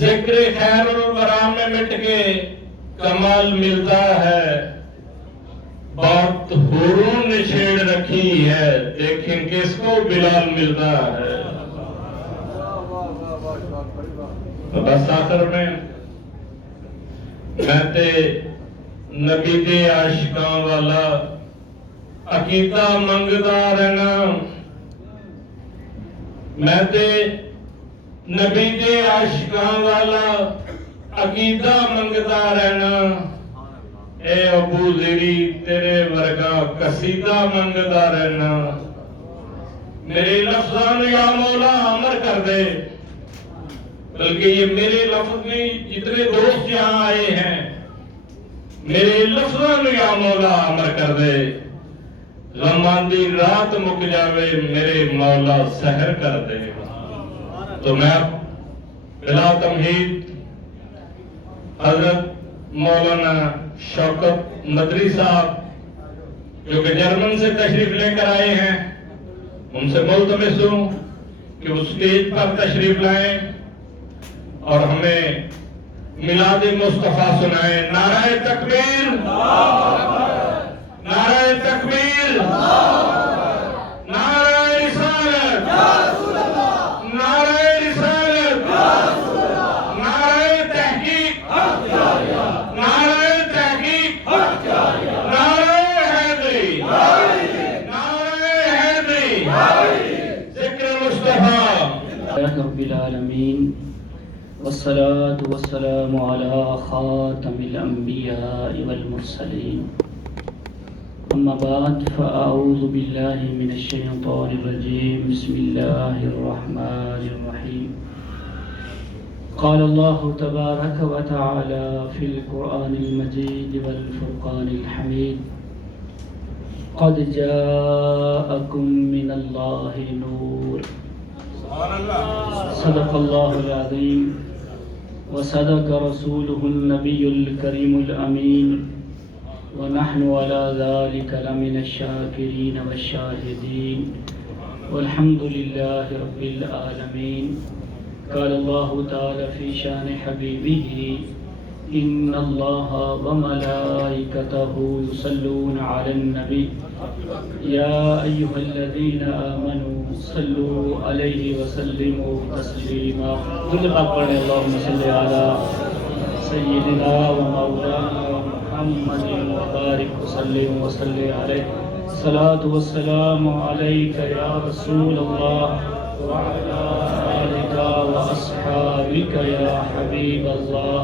ذکر خیر الورا میں مٹ کے کمال ملتا ہے، بات حوروں نے چھیڑ رکھی ہے، دیکھیں کس کو بلال ملتا ہے۔ بس آخر میں تے نبی دے عاشقاں والا عقیدہ منگدا رہنا، میں تے نبی دے عاشقاں والا عقیدہ منگدا رہنا، اے ابو زیری تیرے ورگا قصیدہ منگدا رہنا۔ میرے لفظان یا مولا امر کر دے، بلکہ یہ میرے لفظ نہیں، جتنے دوست یہاں آئے ہیں، میرے لفظان یا مولا امر کر دے، غمان دی رات مک جاوے میرے مولا سحر کر دے۔ تو میں بلا تمہید حضرت مولانا شوکت مدری صاحب جو کہ جرمن سے تشریف لے کر آئے ہیں، ان سے ملتمس ہوں کہ وہ اسٹیج پر تشریف لائیں اور ہمیں میلاد مصطفیٰ سنائیں۔ نعرہ تکبیر، نعرہ تکبیر، نعرہ رسالت، نعرہ رسالت، نعرہ تحقیق، نعرہ تحقیق، نعرہ حیدری، نعرہ حیدری، ذکر مصطفیٰ۔ رب العالمین والصلاة والسلام على خاتم الأنبياء والمرسلين، أما بعد فأعوذ بالله من الشيطان الرجيم، بسم الله الرحمن الرحيم۔ قال الله تبارك وتعالى في القرآن المجيد والفرقان الحميد، قد جاءكم من الله نور، صدق الله العظيم وصدق رسوله النبي الكريم الأمين، ونحن على ذلك لمن الشاكرين والشاهدين، والحمد لله رب العالمين۔ قال الله تعالى في شان حبيبه، إن الله وملائكته يصلون على النبي يا أيها الذين آمنوا صلوا عليه وسلموا تسليما۔ اللهم صل على سيدنا ومولانا محمد وبارك وسلم وصلي عليه، الصلاة والسلام عليك يا رسول الله وعلى آلك وأصحابك يا حبيب الله،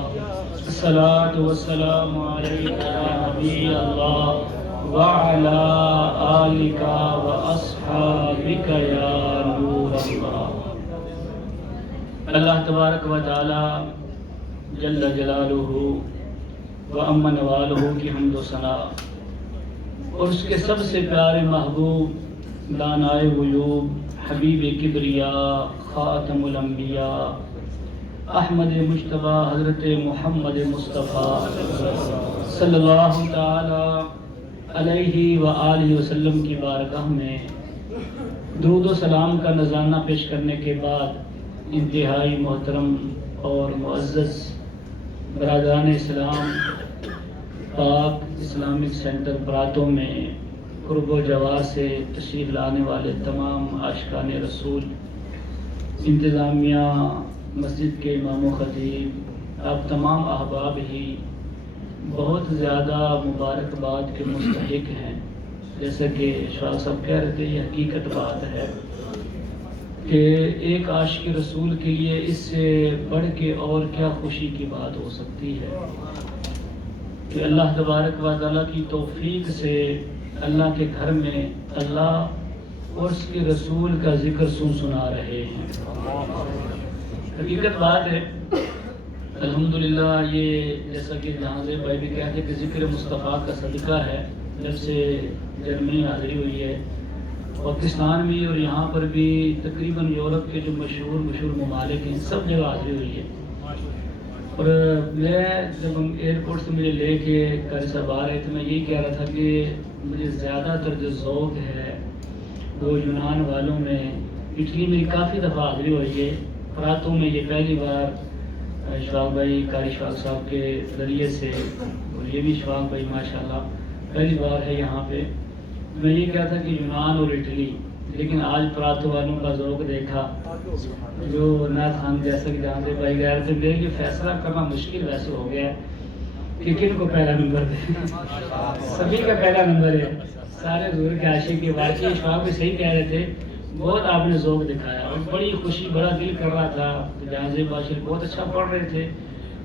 الصلاة والسلام عليك يا نبي الله وعلى آلك وأصحابك يا نور الله۔ اللہ تبارک و تعالی جل جلالہ و عم نوالہ کی حمد و ثنا اور اس کے سب سے پیارے محبوب دانائے غیوب حبیب کبریاء خاتم الانبیاء احمد مجتبیٰ حضرت محمد مصطفیٰ صلی اللہ تعالی علیہ وآلہ وسلم کی بارگاہ میں درود و سلام کا نذرانہ پیش کرنے کے بعد انتہائی محترم اور معزز برادران اسلام، پاک اسلامک سینٹر براتوں میں قرب و جوار سے تشریف لانے والے تمام عاشقان رسول، انتظامیہ، مسجد کے امام و خطیب، آپ تمام احباب ہی بہت زیادہ مبارکباد کے مستحق ہیں۔ جیسا کہ شاہ صاحب کہہ رہے تھے، یہ حقیقت بات ہے کہ ایک عاشق رسول کے لیے اس سے بڑھ کے اور کیا خوشی کی بات ہو سکتی ہے کہ اللہ تبارک و تعالیٰ کی توفیق سے اللہ کے گھر میں اللہ اور اس کے رسول کا ذکر سنا رہے ہیں۔ حقیقت بات ہے الحمدللہ، یہ جیسا کہ جہاں سے بھائی بھی کہتے ہیں کہ ذکر مصطفیٰ کا صدقہ ہے، جب سے جرمنی حاضری ہوئی ہے، پاکستان بھی اور یہاں پر بھی تقریباً یورپ کے جو مشہور ممالک ہیں سب جگہ حاضری ہوئی ہے۔ اور میں جب ہم ایئرپورٹ سے مجھے لے کے قاری صاحب آ رہے تھے، میں یہی کہہ رہا تھا کہ مجھے زیادہ تر جو ذوق ہے وہ یونان والوں میں، اٹلی میں کافی دفعہ حاضری ہوئی ہے، پراتوں میں یہ پہلی بار اشفاق بھائی قاری اشفاق صاحب کے ذریعے سے، اور یہ بھی اشفاق بھائی ماشاءاللہ پہلی بار ہے یہاں پہ. میں یہ کہا تھا کہ یونان اور اٹلی، لیکن آج پراتو والوں کا ذوق دیکھا جو نعت خان جیسا کہ جہاں سے بھائی گئے تھے. میرے لیے فیصلہ کرنا مشکل ویسے ہو گیا ہے کہ کن کو پہلا نمبر دیں. سبھی کا پہلا نمبر ہے، سارے حضور کے عاشق کے. واقعی اشفاق بھی صحیح کہہ رہے تھے، بہت آپ نے ذوق دکھایا اور بڑی خوشی، بڑا دل کر رہا تھا. جہاز باشر بہت اچھا پڑھ رہے تھے،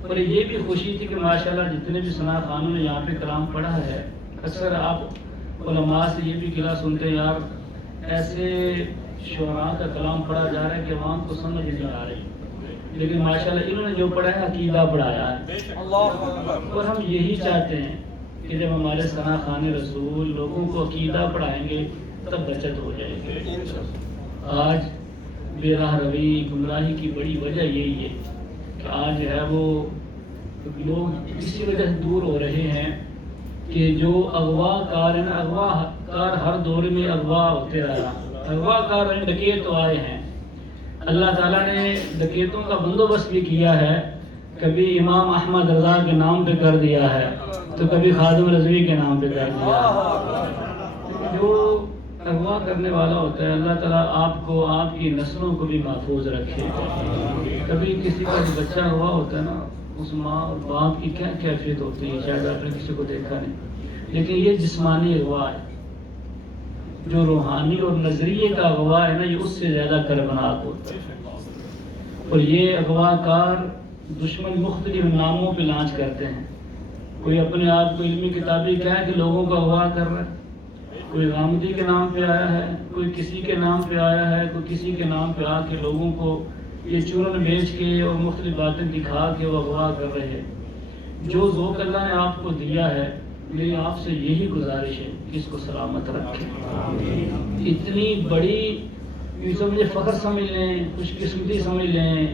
اور یہ بھی خوشی تھی کہ ماشاءاللہ جتنے بھی ثنا خانوں نے یہاں پہ کلام پڑھا ہے، اکثر آپ علماء سے یہ بھی قلعہ سنتے ہیں یار ایسے شعراء کا کلام پڑھا جا رہا ہے کہ عوام کو سمجھ نہیں آ رہی، لیکن ماشاءاللہ انہوں نے جو پڑھا ہے عقیدہ پڑھایا ہے. اور ہم یہی چاہتے ہیں کہ جب ہمارے ثنا خان رسول لوگوں کو عقیدہ پڑھائیں گے تب بچت ہو جائے گی. آج بے راہ روی گمراہی کی بڑی وجہ یہی ہے کہ آج جو ہے وہ لوگ اسی وجہ سے دور ہو رہے ہیں کہ جو اغوا کار ہیں، اغوا کار ہر دور میں اغوا ہوتے رہا. اغوا کار ہیں، ڈکیت تو آئے ہیں. اللہ تعالیٰ نے ڈکیتوں کا بندوبست بھی کیا ہے. کبھی امام احمد رضا کے نام پہ کر دیا ہے تو کبھی خادم رضوی کے نام پہ کر دیا ہے. جو اغوا کرنے والا ہوتا ہے اللہ تعالیٰ آپ کو، آپ کی نسلوں کو بھی محفوظ رکھے. کبھی کسی کا جو بچہ ہوا ہوتا ہے نا، اس ماں اور باپ کی کیا کیفیت ہوتی ہے شاید آپ نے کسی کو دیکھا نہیں، لیکن یہ جسمانی اغوا ہے. جو روحانی اور نظریے کا اغوا ہے نا، یہ اس سے زیادہ کربناک ہوتا ہے. اور یہ اغوا کار دشمن مختلف ناموں پہ لانچ کرتے ہیں. کوئی اپنے آپ کو علمی کتابی کہہ کہ لوگوں کا اغوا کر رہا ہے، کوئی غامدی کے نام پہ آیا ہے، کوئی کسی کے نام پہ آیا ہے، کوئی کسی کے نام پہ آ کے لوگوں کو یہ چورن بیچ کے اور مختلف باتیں دکھا کے وہ اغوا کر رہے ہیں. جو ذوق اللہ نے آپ کو دیا ہے، میری آپ سے یہی گزارش ہے کہ اس کو سلامت رکھیں. اتنی بڑی یہ سمجھے فخر سمجھ لیں، خوش قسمتی سمجھ لیں،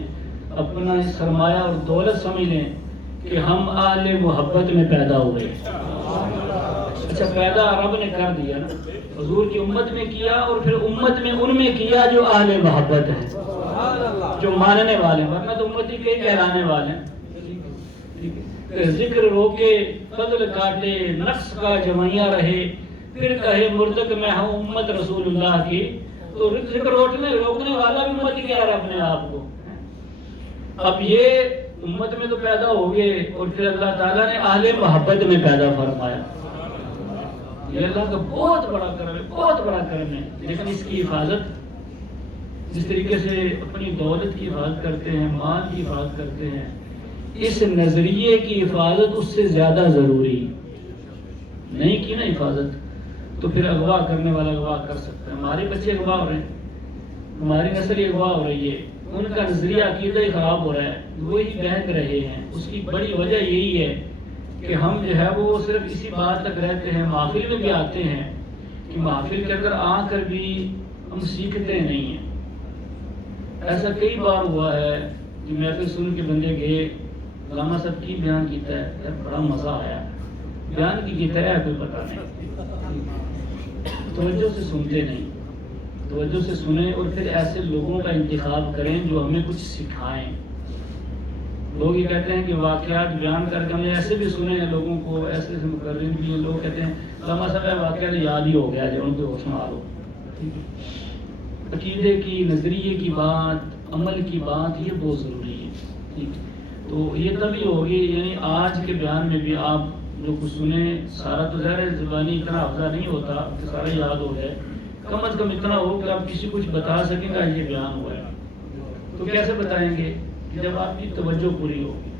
اپنا سرمایہ اور دولت سمجھ لیں کہ ہم اہل محبت میں پیدا ہوئے. اچھا پیدا رب نے کر دیا نا، حضور کی امت میں کیا، اور پھر امت میں ان میں کیا جو اہل محبت ہیں، جو ماننے والے ہیں. ورنہ تو امتی کے کہلانے والے ہیں. ذکر روکے فضل کاٹے، نقص کا جمعیہ رہے، پھر کہے مردک میں ہوں امت رسول اللہ کی. تو ذکر روکنے والا بھی امت کیا رہا اپنے آپ کو. اب یہ امت میں تو پیدا ہو گئے، اور پھر اللہ تعالیٰ نے اہل محبت میں پیدا فرمایا. یہ اللہ کا بہت بڑا کرم ہے، بہت بڑا کرم ہے. لیکن اس کی حفاظت جس طریقے سے اپنی دولت کی حفاظت کرتے ہیں، مال کی حفاظت کرتے ہیں، اس نظریے کی حفاظت اس سے زیادہ ضروری. نہیں کی نا حفاظت تو پھر اغوا کرنے والا اغوا کر سکتا ہے. ہمارے بچے اغوا ہو رہے ہیں، ہماری نسل اغوا ہو رہی ہے، ان کا نظریہ عقیدہ ہی خراب ہو رہا ہے، وہی بہک رہے ہیں. اس کی بڑی وجہ یہی ہے کہ ہم جو ہے وہ صرف اسی بات تک رہتے ہیں. محفل میں بھی آتے ہیں کہ محفل کے اندر آ کر بھی ہم سیکھتے نہیں ہیں. ایسا کئی بار ہوا ہے کہ محفل سن کے بندے گئے، علامہ صاحب کی بیان کیتا ہے، یار بڑا مزہ آیا. بیان کی کیتا ہے کوئی پتہ نہیں، توجہ سے سنتے نہیں. توجہ سے سنیں اور پھر ایسے لوگوں کا انتخاب کریں جو ہمیں کچھ سکھائیں. لوگ یہ کہتے ہیں کہ واقعات بیان کر کے ہم نے ایسے بھی سنے ہیں لوگوں کو، ایسے ایسے مقررین بھی ہیں، لوگ کہتے ہیں علامہ صاحب واقعات یاد ہی ہو گیا جو ان کو سنا لو. عقیدے کی، نظریے کی بات، عمل کی بات یہ بہت ضروری ہے. ٹھیک ہے، تو یہ تبھی ہوگی. یعنی آج کے بیان میں بھی آپ جو کچھ سنیں، سارا تو ظاہر زبانی اتنا حافظہ نہیں ہوتا کہ سارا یاد ہو جائے. کم از کم اتنا ہو کہ آپ کسی کچھ بتا سکیں گا یہ بیان ہوا ہے. تو کیسے بتائیں گے؟ جب آپ کی توجہ پوری ہوگی.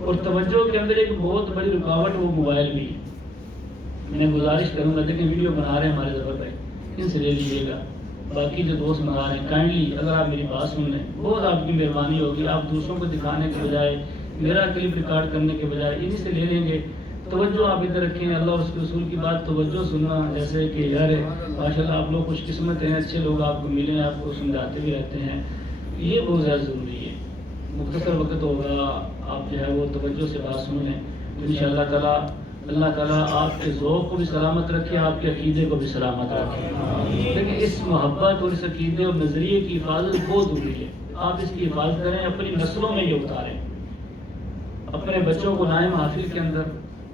اور توجہ کے اندر ایک بہت بڑی رکاوٹ وہ موبائل بھی. میں گزارش کروں گا، لیکن ویڈیو بنا رہے ہیں ہمارے ظفر بھائی، ان سے لے لیجیے گا. باقی جو دوست بنا رہے ہیں کائنڈلی اگر آپ میری بات سن لیں، بہت آپ کی مہربانی ہوگی. آپ دوسروں کو دکھانے کے بجائے، میرا کلپ ریکارڈ کرنے کے بجائے انہی سے لے لیں گے. توجہ آپ ادھر رکھیں. اللہ اور اس کے رسول کی بات توجہ سننا، جیسے کہ یار ماشاءاللہ آپ لوگ خوش قسمت ہیں، اچھے لوگ آپ کو ملے ہیں، آپ کو سمجھاتے بھی رہتے ہیں. یہ بہت زیادہ ضروری ہے. مختصر وقت ہوگا، آپ جو ہے وہ توجہ سے بات سن لیں. انشاءاللہ تعالیٰ اللہ تعالیٰ آپ کے ذوق کو بھی سلامت رکھے، آپ کے عقیدے کو بھی سلامت رکھے. لیکن اس محبت اور اس عقیدے اور نظریے کی حفاظت بہت ضروری ہے. آپ اس کی حفاظت کریں، اپنی نسلوں میں یہ اتاریں، اپنے بچوں کو لائیں محافل کے اندر،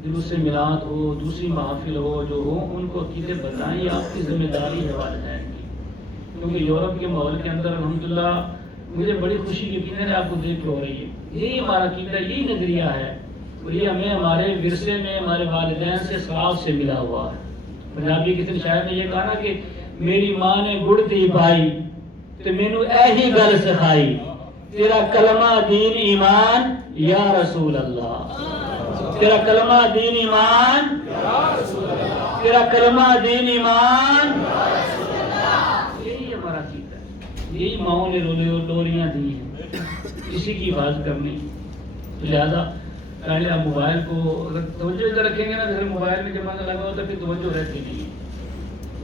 جلوس میلاد ہو، دوسری محافل ہو جو ہو، ان کو عقیدے بتائیں، یہ آپ کی ذمہ داری ہے والدین کی۔ کیونکہ یورپ کے ماحول کے اندر الحمدللہ مجھے بڑی خوشی یقیناً آپ کو دیکھ کے ہو رہی ہے، یہی ہمارا عقیدہ، یہی نظریہ ہے، اور یہ ہمیں ہمارے ورثے میں ہمارے والدین سے سراغ سے ملا ہوا ہے۔ پنجابی کسی شاعر نے یہ کہا نا کہ میری ماں نے گڑ دی پائی تو مینو ایہی گل سکھائی، تیرا کلمہ دین ایمان یا رسول اللہ، تیرا کلمہ دین ایمان، تیرا کلمہ دین ایمان، یہی ہمارا عقیدہ ہے، یہی ماؤں نے لوریاں دی ہیں، کسی کی حفاظت کرنی۔ لہذا پہلے آپ موبائل کو اگر توجہ ادھر رکھیں گے نا، پھر موبائل میں جب لگا ہوتا ہے پھر توجہ رہتی نہیں ہے،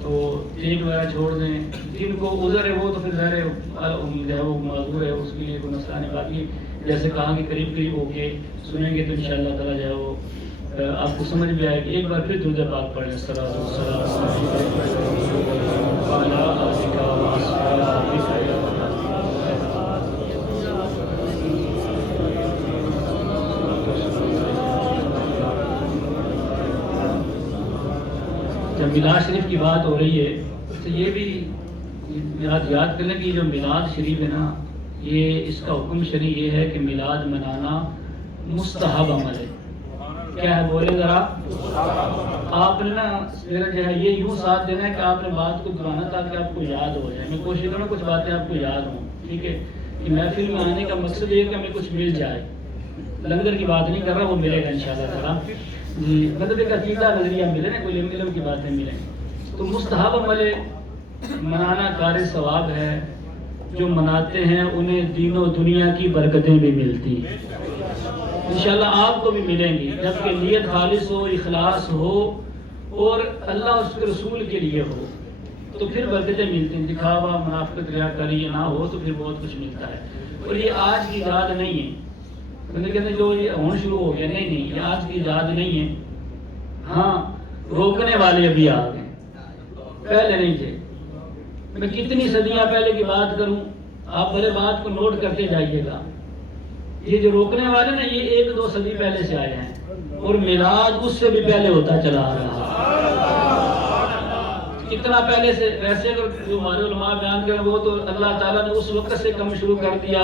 تو ٹیپ وغیرہ چھوڑ دیں، جن کو عذر ہے وہ تو پھر ظاہر ہے امید ہے وہ معذور ہے، اس کے لیے کوئی مسئلہ نہیں، باقی جیسے کہا کہ قریب قریب ہو کے سنیں گے تو انشاءاللہ تعالیٰ جو ہے وہ آپ کو سمجھ بھی آئے گی۔ ایک بار پھر درود پاک پڑھیں، الصلاۃ والسلام علی آلک و اصحابک۔ جب میلاد شریف کی بات ہو رہی ہے تو یہ بھی یاد کرنے کی، جو میلاد شریف ہے نا، یہ اس کا حکم شرعی یہ ہے کہ میلاد منانا مستحب عمل ہے۔ کیا ہے بولے ذرا؟ آپ نے نا میرا جو ہے یہ یوں ساتھ دینا ہے کہ آپ نے بات کو دہرانا تاکہ آپ کو یاد ہو جائے۔ میں کوشش کروں کچھ باتیں آپ کو یاد ہوں، ٹھیک ہے؟ کہ محفل میں آنے کا مقصد یہ ہے کہ ہمیں کچھ مل جائے، لنگر کی بات نہیں کر رہا، وہ ملے گا انشاءاللہ تعالیٰ، جی مطلب ایک عقیدہ نظریہ ملے نا، کوئی علم کی باتیں ملیں۔ تو مستحب عمل منانا کار ثواب ہے، جو مناتے ہیں انہیں دین و دنیا کی برکتیں بھی ملتی ہیں، انشاءاللہ آپ کو بھی ملیں گی، جبکہ نیت خالص ہو، اخلاص ہو اور اللہ اس کے رسول کے لیے ہو تو پھر برکتیں ملتی ہیں۔ دکھاوا، منافقت، ریاکاری نہ ہو تو پھر بہت کچھ ملتا ہے۔ اور یہ آج کی ایجاد نہیں ہے، کہتے ہیں جو یہ ہونا شروع ہو گیا، نہیں، یہ آج کی ایجاد نہیں ہے۔ ہاں روکنے والے ابھی آ گئے، پہلے نہیں تھے۔ میں کتنی صدیاں پہلے کی بات کروں، آپ بڑے بات کو نوٹ کرتے جائیے گا۔ یہ جو روکنے والے نا، یہ 1-2 صدی پہلے سے آئے ہیں، اور میلاد اس سے بھی پہلے ہوتا چلا آ رہا کتنا پہلے سے۔ ویسے اگر جو ہمارے علماء بیان کریں وہ تو اللہ تعالیٰ نے اس وقت سے کم شروع کر دیا،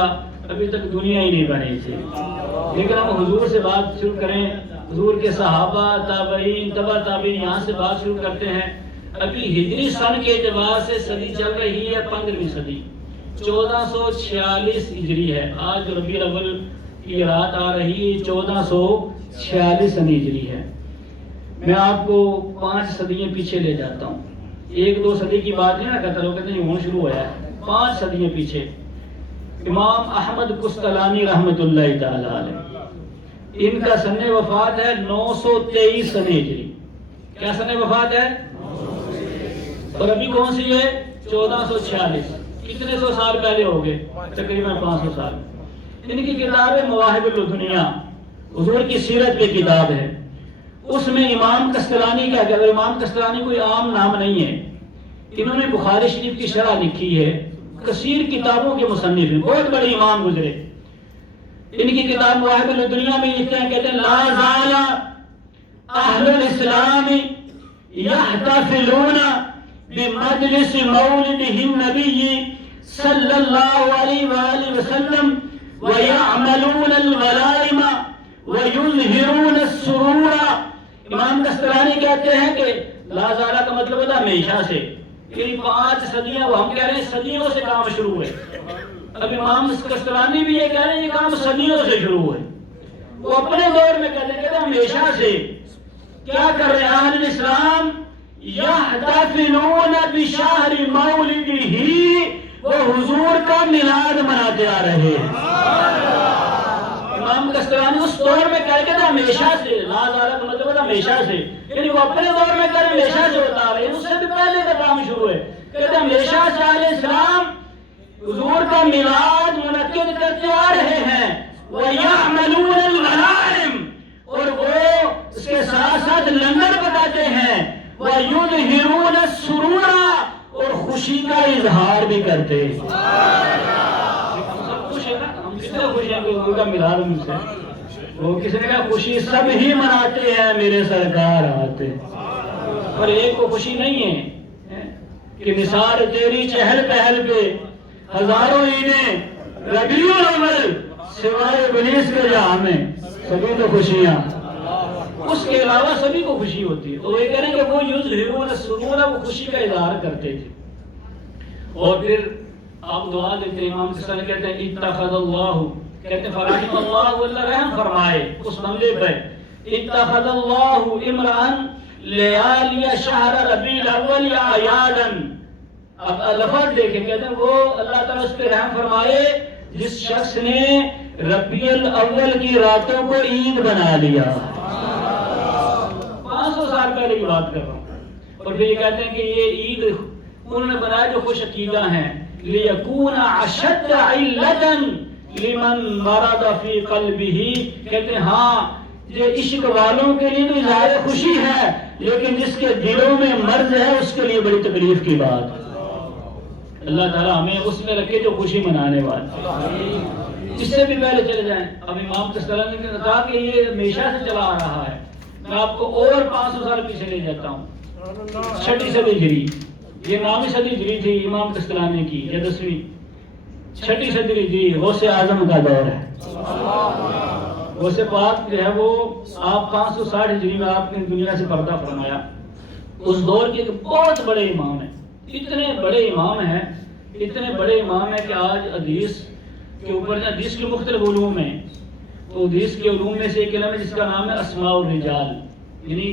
ابھی تک دنیا ہی نہیں بنی تھی، لیکن ہم حضور سے بات شروع کریں، حضور کے صحابہ، تابعین، تبع تابعین، یہاں سے بات شروع کرتے ہیں۔ ابھی ہجری سن کے اعتبار سے صدی چل رہی ہے 15ویں صدی، 1446 ہجری ہے۔ آج ربیع الاول کی رات آ رہی ہے، 1446 سن ہجری ہے۔ میں آپ کو 5 صدیاں پیچھے لے جاتا ہوں، 1-2 صدی کی بات نہیں نہ کرتا، لوگ کہتے ہیں یہ شروع ہوا ہے، 5 صدیاں پیچھے۔ امام احمد قسطلانی رحمۃ اللہ تعالی علیہ، ان کا سن وفات ہے 923 سن ہجری۔ کیا سن وفات ہے؟ اور ابھی کون سی ہے؟ 1446۔ کتنے سو سال پہلے ہو گئے؟ تقریباً 500 سال۔ ان کی کتاب ہے مواہب الدنیا، حضور کی سیرت پہ کتاب ہے۔ اس میں امام قسطلانی کا، اگر امام قسطلانی کوئی عام نام نہیں ہے، انہوں نے بخاری شریف کی شرح لکھی ہے، کثیر کتابوں کے مصنف ہیں، بہت بڑے امام گزرے۔ ان کی کتاب مواہب الدنیا میں لکھتے ہیں، کہتے ہیں لا زال اہل الاسلام یحتفلون بمجلس مولدہ النبی صلی اللہ علیہ وآلہ وسلم ویعملون الغلائم ویظہرون السرور۔ امام قسطلانی کہتے ہیں کہ لا زالہ کا مطلب ہوتا ہے ہمیشہ سے، یہ 5 صدیاں، وہ ہم کہہ رہے ہیں صدیوں سے کام شروع ہے۔ اب امام قسطلانی بھی یہ کہہ رہے ہیں یہ کام صدیوں سے شروع ہے، وہ اپنے دور میں کہتے ہیں ہمیشہ سے۔ کیا کر رہے ہیں اہل اسلام؟ یحتفلون بشہر مولدہ، وہ حضور کا میلاد مناتے آ رہے ہیں۔ امام قسطلانی اس دور میں کہتے ہیں ہمیشہ سے، لا زالہ کا مطلب ہے ہمیشہ سے، یعنی وہ اپنے دور میں کہتے ہیں ہمیشہ سے ہوتا آ رہے ہیں، اس سے بھی پہلے کا کام شروع ہے۔ کہتے ہیں ہمیشہ سے اہل اسلام حضور کا میلاد منعقد کرتے آ رہے ہیں، وَيَعْمَلُونَ الْغَنَائِمَ، اور وہ اس کے ساتھ ساتھ لنگر بتاتے ہیں، وَيُظْهِرُونَ السُّرُورَ، اور خوشی کا اظہار بھی کرتے ہیں۔ کا میلاد مجھ سے. وہ کسی نے کہا خوشی سب ہی مناتے ہیں میرے سرکار آتے، پر ایک کو خوشی نہیں ہے کہ نثار تیری چہل پہل پہ ہزاروں عیدیں ربیع الاول سوائے ابلیس کے جہاں میں سبھی کو خوشیاں، اس کے علاوہ سبھی کو خوشی ہوتی ہے. تو وہ یہ کہہ رہے ہیں کہ وہ یظہرون السرور، وہ خوشی کا اظہار کرتے تھے. اور پھر آپ دعا دیتے ہیں، امام صلی اللہ علیہ وسلم کہتے ہیں اتخذ اللہ، کہتے ہیں فرحم اللہ، اللہ رحم فرمائے اس بندے پہ، اتخذ اللہ امرأن لیالی شہر ربیع الاول اعیادا. اب لفظ دیکھیں، کہتے ہیں وہ اللہ تعالیٰ اس پہ رحم فرمائے جس شخص نے ربیع الاول کی راتوں کو عید بنا لیا. 500 سال پہلے کی بات کر رہا ہوں. اور پھر یہ کہتے ہیں کہ یہ عید انہوں نے بنایا جو خوش عقیدہ ہیں، لِيَكُونَ أَشَدَّ عِلَّةً لِمَنْ مَرَضَ فِي قَلْبِهِ. کہتے ہیں ہاں یہ عشق والوں کے لیے تو اظہار خوشی ہے، لیکن جس کے دلوں میں مرض ہے اس کے لیے بڑی تکلیف کی بات. اللہ تعالیٰ ہمیں اس میں رکھے جو خوشی منانے والے. اس سے بھی پہلے چلے جائیں، اب امام صلی نے کہا کہ یہ ہمیشہ سے چلا آ رہا ہے. میں آپ کو اور 500 سال پیچھے لے جاتا ہوں. 6 صدی ہجری، یہ 9ویں صدی ہجری تھی امام کستلانی کی، یا 10ویں. 6 صدی ہجری غوث اعظم کا دور ہے. غوث پاک جو ہے وہ آپ 560 ہجری میں آپ نے دنیا سے پردہ فرمایا. اس دور کے بہت بڑے امام ہیں، اتنے بڑے امام ہیں، اتنے بڑے امام ہیں کہ آج حدیث کے اوپر، حدیث کے مختلف علوم ہیں. تو حدیث کے علوم میں سے ایک علم ہے جس کا نام ہے اسماء الرجال، یعنی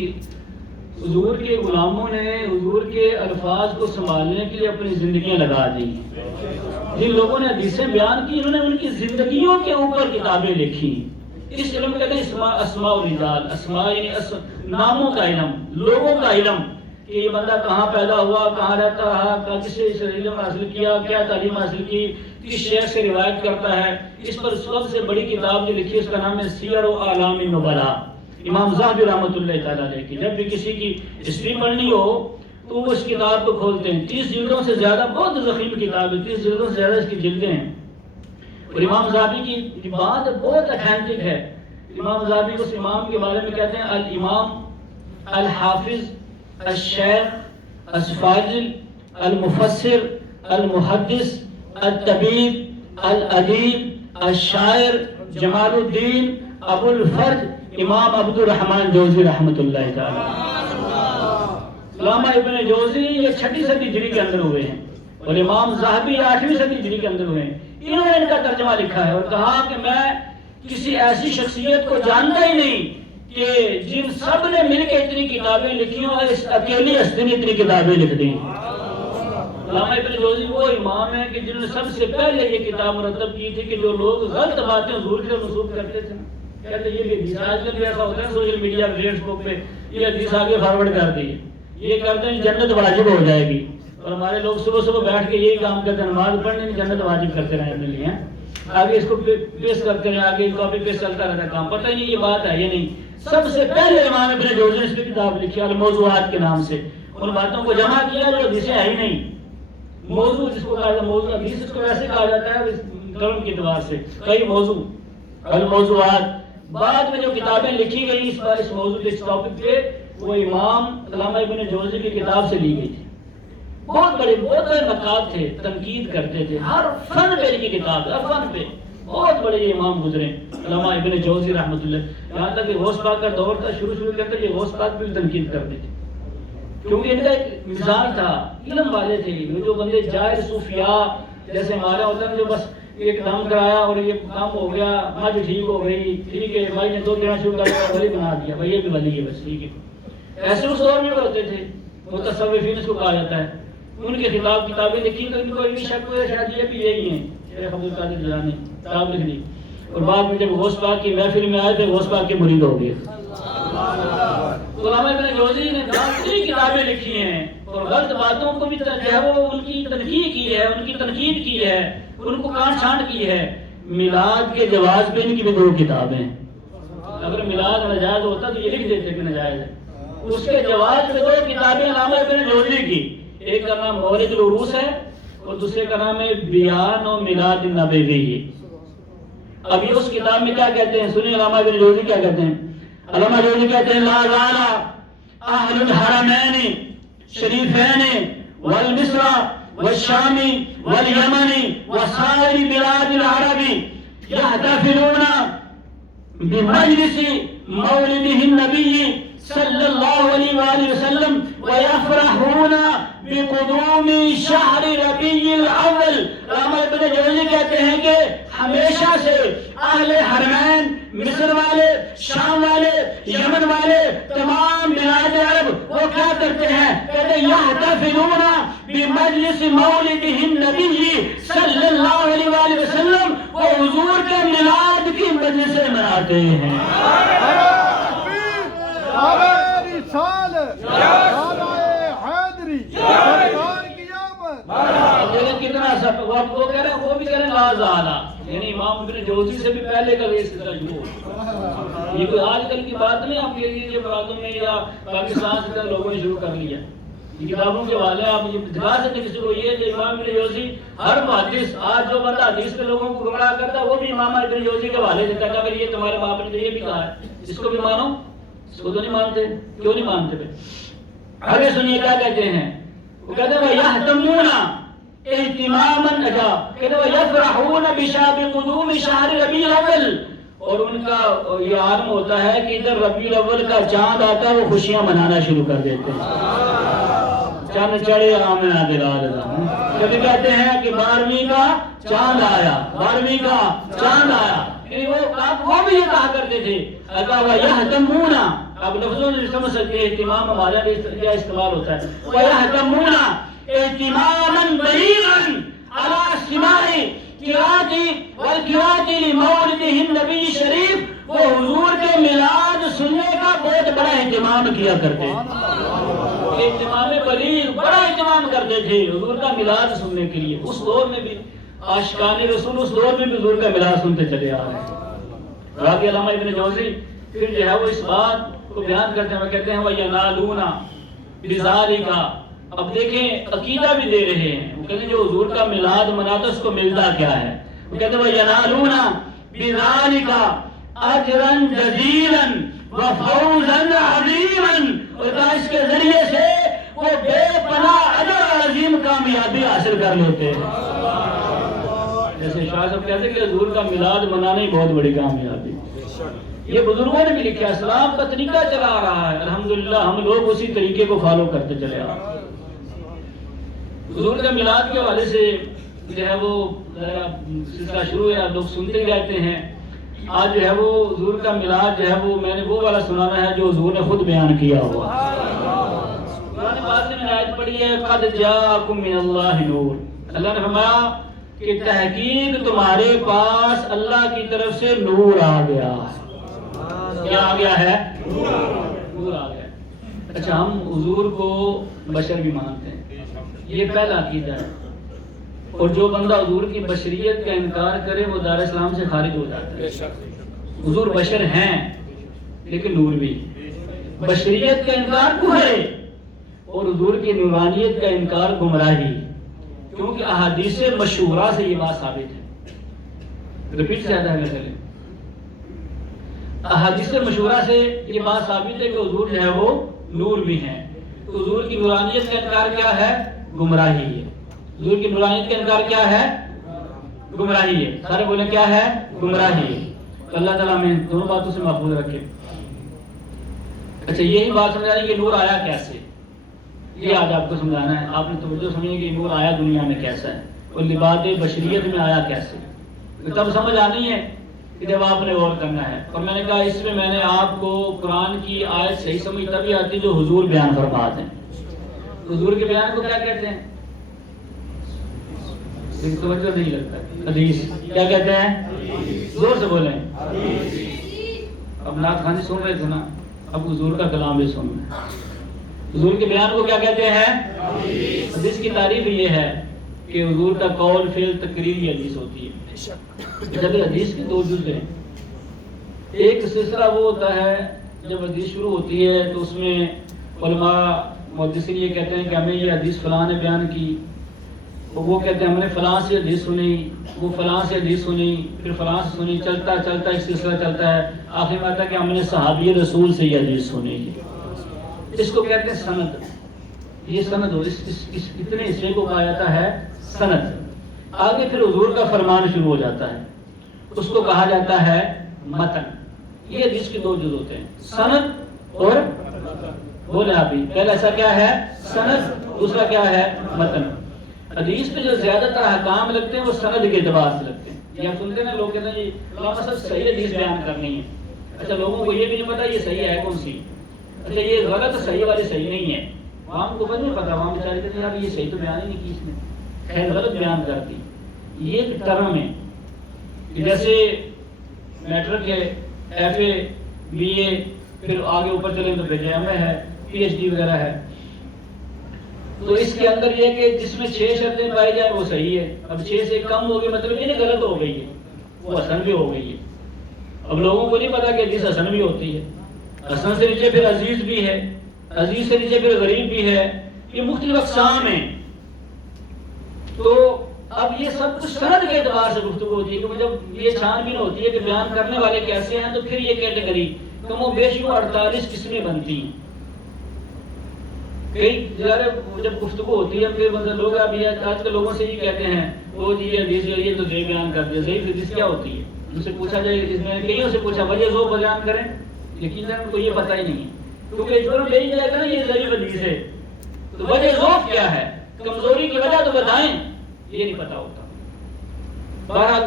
حضور کے غلاموں نے حضور کے الفاظ کو سنبھالنے کے لیے اپنی زندگیاں لگا دی. جن لوگوں نے حدیثیں بیان کی انہوں نے ان کی زندگیوں کے اوپر کتابیں لکھی. اس علم کو کہتے ہیں اسماء الرجال. اسماء یعنی ناموں کا علم، لوگوں کا علم، کہ یہ بندہ کہاں پیدا ہوا، کہاں رہتا رہا، کس سے علم حاصل کیا، کیا تعلیم حاصل کی، کس شیخ سے روایت کرتا ہے. اس پر سب سے بڑی کتاب جو لکھی اس کا نام ہے سیر و اعلام النبلاء، امام ذہبی رحمۃ اللہ تعالیٰ علیہ کی. جب بھی کسی کی ہسٹری پڑھنی ہو تو وہ اس کتاب کو کھولتے ہیں. 30 جلدوں سے زیادہ، بہت ضخیم کتاب ہے، 30 جلدوں سے زیادہ اس کی جلدیں ہیں. اور امام ذہبی کی بات بہت اتھینٹک ہے. امام ذہبی اس امام کے بارے میں کہتے ہیں الامام الحافظ الشیخ الفاضل المفسر المحدث الطبیب الادیب الشاعر جمال الدین ابو الفرج امام عبد الرحمن جوزی رحمۃ اللہ تعالی. علامہ ابن جوزی یہ 6 صدی ہجری کے اندر ہوئے ہیں اور امام ذہبی 8ویں صدی ہجری کے اندر ہوئے ہیں. انہوں نے ان کا ترجمہ لکھا ہے اور کہا کہ میں کسی ایسی شخصیت کو جانتا ہی نہیں کہ جن سب نے مل کے اتنی کتابیں لکھی ہوں اور اس اکیلی ہستی نے اتنی کتابیں لکھ دی. علامہ ابن جوزی وہ امام ہیں کہ جنہوں نے سب سے پہلے یہ کتاب مرتب کی تھی کہ جو لوگ غلط باتیں حضور سے منسوب کرتے تھے، کہتے یہ بھی حدیث، آج کل بھی ایسا ہوتا ہے سوشل میڈیا فیس بک پہ یہ حدیث آگے فارورڈ کر دی، یہ کرتے ہیں جنت واجب ہو جائے گی. اور ہمارے لوگ صبح صبح بیٹھ کے یہی کام کرتے ہیں، نماز پڑھنے میں جنت واجب کرتے رہے اپنے لیے، آگے اس کو پیش کرتے رہے، آگے کاپی پیسٹ چلتا رہتا کام. پتہ نہیں یہ بات ہے یہ نہیں. سب سے پہلے امام ابن جوزی نے اس پہ کتاب لکھی الموضوعات کے نام سے. ان باتوں کو جمع کیا جو حدیثیں ہے ہی نہیں. موضوع جس کو کہا جاتا ہے، موضوع حدیث اس کو ویسے کہا جاتا ہے قلم کے اعتبار سے، کئی موضوع الموضوعات. بعد میں جو کتابیں لکھی گئی اس موضوع کے اس ٹاپک پہ وہ امام علامہ ابن جوزی کی کتاب سے لی گئی تھی. بہت بڑے نقاد تھے، تنقید کرتے تھے، ہر فن پہ لکھی کتاب، ہر فن پہ. بہت بڑے یہ امام گزرے علامہ ابن جوزی رحمۃ اللہ. یہاں تک کہ غوث پاک کا دور تھا، شروع کرتے کہ غوث پاک پہ بھی تنقید کرتے تھے کیونکہ ان کا ایک مزاج تھا، علم والے تھے. جو بندے جائر صوفیاء جیسے ہمارے ہوتا ہے جو بس ایک دم کرایا اور یہ کام ہو گیا، مجھ ٹھیک ہو گئی، ٹھیک ہے بھائی نے 2 دینا شروع کر دیا، ولی بنا دیا، بھائی یہ بھی ولی ہے بس ٹھیک ہے. ایسے اس دور میں ہوتے تھے، متصوفین اس کو کہا جاتا ہے. ان کے خلاف کتابیں لکھی تو ان کو بھی شک ہوا شاید یہ بھی یہی ہیں. شیخ عبد القادر جیلانی نے کتاب لکھ دی اور بعد میں جب غوث پاک کی محفل میں آئے تھے غوث پاک کے مرید ہو گئے. علامہ ابن جوزی نے کتنی کتابیں لکھی ہیں اور غلط باتوں کو بھی جو ہے وہ ان کی تنقید کی ہے، ان کی تنقید کی ہے، ان کو کان چھانٹ کی ہے. میلاد کے جواز پہ ان کی بھی 2 کتابیں. اگر میلاد ناجائز ہوتا تو یہ لکھ دیتے کہ ناجائز ہے. اس کے جواز پہ 2 کتابیں علامہ ابن جوزی کی. ایک کا نام مورد العروس ہے اور دوسرے کا نام ہے بیان و میلاد النبوی. اب یہ اس کتاب میں کیا کہتے ہیں سنیے، علامہ ابن جوزی کیا کہتے ہیں. علامہ جوزی کہتے ہیں لا زال اہل الحرمین شریفین والمصر والشام والیمن وسائر بلاد العرب يحتفلون بمجلس مولده النبي صلی اللہ علیہ وآلہ وسلم ویفرحون بقدوم شہر ربیع الاول. علامہ ابن جوزی کہتے ہیں کہ ہمیشہ سے اہل حرمین، مصر والے، شام والے، یمن والے، تمام بلاد عرب وہ کیا کرتے ہیں؟ کہتے ہیں یحتفلون بمجلس مولده النبی صلی اللہ علیہ وآلہ وسلم، وہ حضور کے میلاد کی مجلسیں مناتے ہیں. کتنا سب وہ کہہ رہے ہیں، وہ بھی کہہ رہے ہیں لا زالا، یعنی امام ابن جوزی سے بھی پہلے کا یہ سلسلہ شروع. یہ کوئی آج کل کی بات نہیں، آپ یہ برادوں میں یا پاکستان سے لوگوں نے شروع کر لیا. یہ کتابوں کے حوالے آپ مجھے دکھا سکتے کسی کو یہ کہ امام ابن جوزی ہر محدث، آج جو بندہ حدیث کے لوگوں کو گمراہ کرتا ہے وہ بھی امام ابن جوزی کے حوالے دیتا ہے کہ اگر یہ تمہارے باپ نے یہ بھی کہا ہے اس کو بھی مانو. اس کو تو نہیں مانتے، کیوں نہیں مانتے بھائی؟ آگے سنیے کیا کہتے ہیں. وہ کہتے ہیں یحتمون اہتماما اجا، کہتے ہیں یفرحون بقدوم شہر ربیع الاول، اور ان کا یہ عالم ہوتا ہے کہ ادھر ربیع الاول کا چاند آتا ہے وہ خوشیاں منانا شروع کر دیتے ہیں. چند چڑھے آمنا دلال دا، کبھی کہتے ہیں کہ 12ویں کا چاند آیا، 12ویں کا چاند آیا. وہ بھی یہ کہا کرتے تھے یحتمون، اب لفظوں سے سمجھ سکتے ہیں اہتمام ہمارا بھی کیا استعمال ہوتا ہے. وَيَحْتَمُونَ اہتماما بلیغا علی سماع قراءۃ والقراءۃ لمولده النبی شریف، وہ حضور کے میلاد سننے کا بہت بڑا اہتمام کیا کرتے ہیں. اہتمام بلیغ، بڑا اہتمام کرتے تھے حضور کا میلاد سننے کے لیے. اس دور میں بھی عاشقان رسول اس دور میں بھی حضور کا میلاد سنتے چلے آ رہے ہیں. باقی علامہ ابن جوزی پھر جو ہے وہ اس بات کو بیان کرتے ہیں، وہ کہتے ہیں وَيَنَالُونَ بِذَلِكَ. اب دیکھیں عقیدہ بھی دے رہے ہیں. وہ کہتے ہیں جو حضور کا میلاد مناتا ہے اس کو ملتا کیا ہے؟ وہ کہتے ہیں وَيَنَالُونَ بِذَلِكَ أَجْرًا جَزِيلًا وَفَوْزًا عَظِيمًا، اور اس کے ذریعے سے وہ بے پناہ اجر عظیم کامیابی حاصل کر لیتے ہیں. جیسے شاہ صاحب کہتے ہیں کہ حضور کا میلاد منانا ہی بہت بڑی کامیابی. یہ بزرگوں نے بھی لکھا، اسلام کا طریقہ چلا آ رہا ہے، الحمدللہ ہم لوگ اسی طریقے کو فالو کرتے چلے آ رہے ہیں. حضور کا میلاد کے حوالے سے جو ہے وہ سلسلہ شروع ہے، لوگ سنتے رہتے ہیں. آج جو ہے وہ حضور کا میلاد جو ہے وہ میں نے وہ والا سنانا ہے جو حضور نے خود بیان کیا ہوا. قرآن پاک میں نے آیت پڑھی ہے قد جاءکم من اللہ نور. اللہ نے فرمایا کہ تحقیق تمہارے پاس اللہ کی طرف سے نور آ گیا. کیا آ گیا ہے؟ نور آ گیا. اچھا، ہم حضور کو بشر بھی مانتے ہیں، یہ پہلا عقیدہ ہے. اور جو بندہ حضور کی بشریت کا انکار کرے وہ دار اسلام سے خارج ہو جاتا ہے. حضور بشر ہیں لیکن نور بھی. بشریت کا انکار کفر ہے اور حضور کی نورانیت کا انکار گمراہی، کیونکہ احادیث مشہورہ سے یہ بات ثابت ہے. رپیٹ سے آتا ہے مثلا احادیث مشہورہ سے یہ بات ثابت ہے کہ حضور جو ہے وہ نور بھی ہیں. تو حضور کی نورانیت کا انکار کیا ہے؟ گمراہی ہے. حضور کی نورانیت کا انکار کیا ہے؟ گمراہی ہے. سارے بولیں کیا ہے؟ گمراہی ہے. تو اللہ تعالیٰ ہمیں دونوں باتوں سے محفوظ رکھے. اچھا، یہی بات سمجھانا ہے کہ نور آیا کیسے، یہ آج آپ کو سمجھانا ہے. آپ نے توجہ سنیے کہ نور آیا دنیا میں کیسا ہے اور لباس بشریت میں آیا کیسے. تب سمجھ آنی ہے کہ جب آپ نے غور کرنا ہے. اور میں نے کہا اس میں میں نے آپ کو قرآن کی آیت صحیح سمجھ تبھی آتی جو حضور بیان فرماتے ہیں. حضور کے بیان کو کیا کہتے ہیں؟ توجہ نہیں لگتا. حدیث. کیا کہتے ہیں؟ زور سے بولیں. اب نعت خوانی سن رہے تھے نا، اب حضور کا کلام بھی سن رہے ہیں. حضور کے بیان کو کیا کہتے ہیں؟ حدیث کی تعریف یہ ہے کہ حضور کا قول فعل تقریری حدیث ہوتی ہے. جب حدیث کی دو جز ہیں، ایک سلسلہ وہ ہوتا ہے جب حدیث شروع ہوتی ہے تو اس میں علماء محدثین یہ کہتے ہیں کہ ہمیں یہ حدیث فلاں نے بیان کی، وہ کہتے ہیں ہم نے فلاں سے حدیث سنی، وہ فلاں سے حدیث سنی، پھر فلاں سے سنی، چلتا چلتا ایک سلسلہ چلتا ہے، آخر میں آتا ہے کہ ہم نے صحابی رسول سے یہ حدیث سنی ہے۔ اس کو کہتے ہیں سند۔ یہ سند ہو، اتنے حصے کو کہا جاتا ہے سند۔ آگے پھر حضور کا فرمان شروع ہو جاتا ہے، اس کو کہا جاتا ہے متن۔ یہ حدیث کے دو جز ہوتے ہیں، سند اور بولے آپ ہی، پہلا ایسا کیا ہے سند، دوسرا کیا ہے متن۔ حدیث پہ جو زیادہ تر احکام لگتے ہیں وہ سند کے اعتبار سے لگتے ہیں۔ یہ آپ سنتے ہیں نا، لوگ کہتے ہیں جی علامہ صاحب صحیح حدیث بیان کرنی ہے، اچھا لوگوں کو یہ بھی نہیں پتا یہ صحیح ہے کون سی، اچھا یہ غلط صحیح والی صحیح نہیں ہے، عوام کو نہیں پتا، عوام بیچارے کہتے ہیں یار یہ صحیح تو بیان ہی نہیں کی اس نے، خیر غلط بیان کر دی۔ یہ ایک ٹرم ہے، جیسے میٹرک ہے، ایف اے، بی اے، پھر آگے اوپر چلیں تو پھر ایم اے ہے، پی ایچ ڈی وغیرہ ہے۔ تو اس کے اندر یہ کہ جس میں 6 شرطیں پائی جائیں وہ صحیح ہے، اب 6 سے کم ہو گئی مطلب یہ نہیں غلط ہو گئی ہے، وہ حسن بھی ہو گئی ہے۔ اب لوگوں کو نہیں پتا کہ حدیث حسن بھی ہوتی ہے، حسن سے نیچے پھر عزیز بھی ہے، عزیز سے نیچے پھر غریب بھی ہے، یہ مختلف اقسام ہیں۔ تو اب یہ سب کچھ سند کے اعتبار سے گفتگو ہوتی ہے، کیونکہ جب یہ چھان بین ہوتی ہے کہ بیان کرنے والے کیسے ہیں تو پھر یہ کیٹیگری کم و بیش 48 قسمیں بنتی ہیں۔ کئی جب گفتگو ہوتی ہے پھر مطلب لوگ ابھی آج کل لوگوں سے یہ کہتے ہیں وہ جی یہ حدیث یہ تو صحیح بیان کر دیا، صحیح حدیث کیا ہوتی ہے؟ ان سے پوچھا جائے، اس میں کئیوں سے پوچھا وجہ ذوق بیان کریں، یقیناً ان کو یہ پتہ ہی نہیں ہے، کیونکہ اس پر یہی جائے گا نا یہ ضعیف حدیث ہے، تو وجہ ذوق کیا ہے، کمزوری کی وجہ تو بتائیں، یہ نہیں پتا ہوتا۔ بہرحال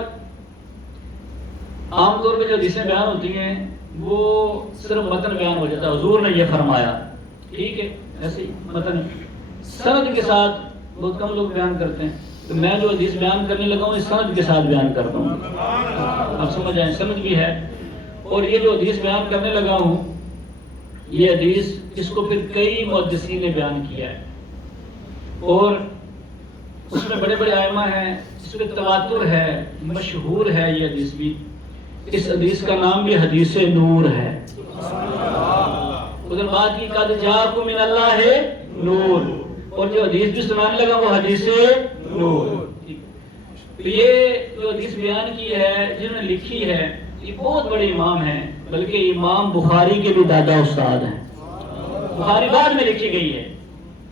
عام طور پہ جو حدیثیں بیان ہوتی ہیں وہ صرف متن بیان ہو جاتا ہے، حضور نے یہ فرمایا، ٹھیک ہے، ایسے ہی متن سند کے ساتھ بہت کم لوگ بیان کرتے ہیں، تو میں جو حدیث بیان کرنے لگا ہوں اس سند کے ساتھ بیان کرتا ہوں، آپ سمجھ جائیں سند بھی ہے۔ اور یہ جو حدیث بیان کرنے لگا ہوں یہ حدیث اس کو پھر کئی محدثین نے بیان کیا ہے، اور اس میں بڑے بڑے ائمہ ہیں، اس پہ تواتر ہے، مشہور ہے یہ حدیث بھی۔ اس حدیث کا نام بھی حدیث نور ہے۔ ادھر بات کی قد جاءکم من اللہ نور، اور جو حدیث بھی سنانے لگا وہ حدیث نور۔ تو یہ جو حدیث بیان کی ہے جنہوں نے لکھی ہے یہ بہت بڑے امام ہیں، بلکہ امام بخاری کے بھی دادا استاد ہیں، بخاری بعد میں لکھی گئی ہے،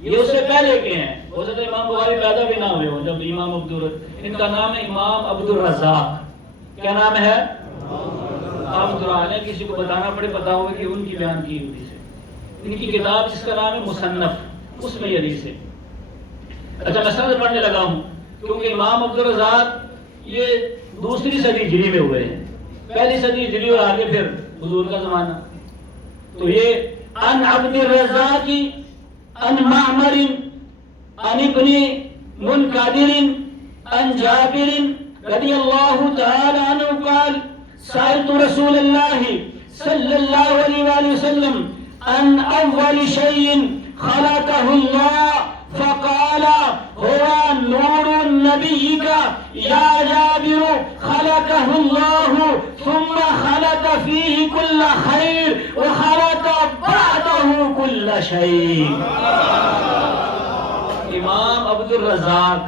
یہ اس سے پہلے کے ہیں، ہو سکتا ہے امام بخاری پیدا بھی نہ ہوئے ہوں جب امام ان کا نام ہے امام عبدالرزاق۔ کیا نام ہے؟ عبدالرزاق۔ کسی کو بتانا پڑے پتا ہوگا کہ ان کی بیان کی حدیث ہے، ان کی کتاب جس کا نام ہے مصنف، اس میں یہ حدیث ہے۔ اچھا میں سند پڑھنے لگا ہوں کیونکہ امام عبدالرزاق یہ 2ری صدی ہجری میں ہوئے ہیں، پہلی صدی ہجری اور آگے پھر حضور کا زمانہ۔ تو یہ ان عبدالرزاق ان معمر ان ابن منقدر ان جابر رضی اللہ تعالی عنہ قال سألت رسول اللہ صلی اللہ علیہ وآلہ وسلم عن اول شيء خلقه الله فقال هو نور نبيك يا جابر خلقه الله ثم خلق فيه كل خير وخلق بعده كل شيء۔ امام عبدالرزاق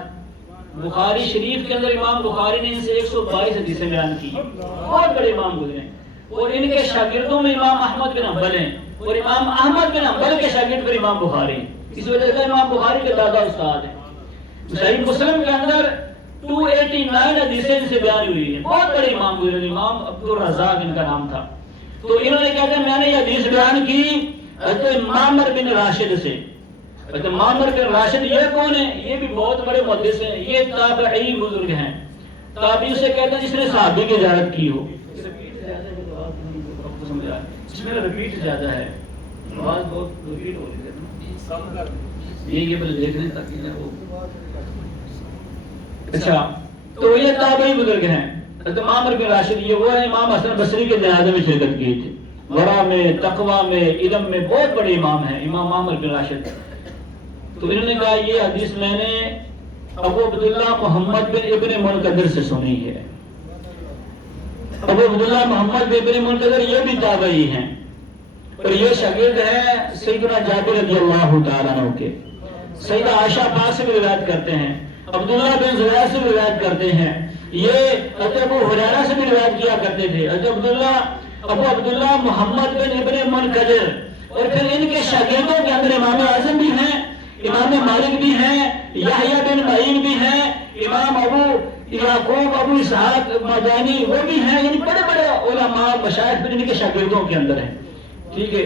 بخاری شریف کے اندر امام بخاری نے ان سے 122 حدیثیں بیان کی، بہت بڑے امام گزرے ہیں، اور ان کے شاگردوں میں امام احمد بن حنبل ہیں، اور امام احمد بن حنبل کے شاگرد پر امام بخاری ہیں، اس وجہ سے امام بخاری کے دادا استاد ہیں۔ صحیح مسلم کے اندر 289 حدیثیں ان سے بیان ہوئی ہیں، بہت بڑے امام گزرے، امام عبدالرزاق ان کا نام تھا۔ تو انہوں نے کہتے ہیں میں نے یہ حدیث بیان کی حضرت معمر بن راشد سے۔ حضرت معمر بن راشد یہ کون ہے؟ یہ بھی بہت بڑے محدث ہیں، یہ تابعی بزرگ ہیں، تابعی اسے کہتے ہیں جس نے صحابی کی زیارت کی ہو۔ اس میں رپیٹ زیادہ ہے، آواز بہت رپیٹ ہو رہی ہے، یہ بل دیکھ لیں تاکہ وہ۔ اچھا تو یہ تابعی بزرگ ہیں، حضرت معمر بن راشد یہ وہ ہے امام حسن بصری کے جنازے میں شرکت کی تھی، ورع میں، تقوی میں، علم میں بہت بڑے امام ہیں امام معمر بن راشد۔ تو انہوں نے کہا یہ حدیث میں نے ابو عبداللہ محمد بن ابن منقدر سے سنی ہے۔ ابو عبداللہ محمد بن ابن منقدر یہ بھی تابعی ہیں، اور یہ شاگرد ہیں سیدنا جابر رضی اللہ تعالیٰ عنہ کے، سیدہ عائشہ پاک سے بھی روایت کرتے ہیں، عبداللہ بن زبیر سے بھی روایت کرتے ہیں، یہ ابو ہریرہ سے بھی روایت کیا کرتے تھے، ابو عبداللہ محمد بن ابن منکدر، اور پھر ان کے شاگردوں کے اندر امام اعظم بھی ہیں، امام مالک بھی ہیں، یحییٰ بن معین بھی ہیں، امام ابو یعقوب ابو اسحاق مدانی وہ بھی ہیں، یعنی بڑے بڑے علماء مشائخ بھی ان کے شاگردوں کے اندر ہیں، ٹھیک ہے۔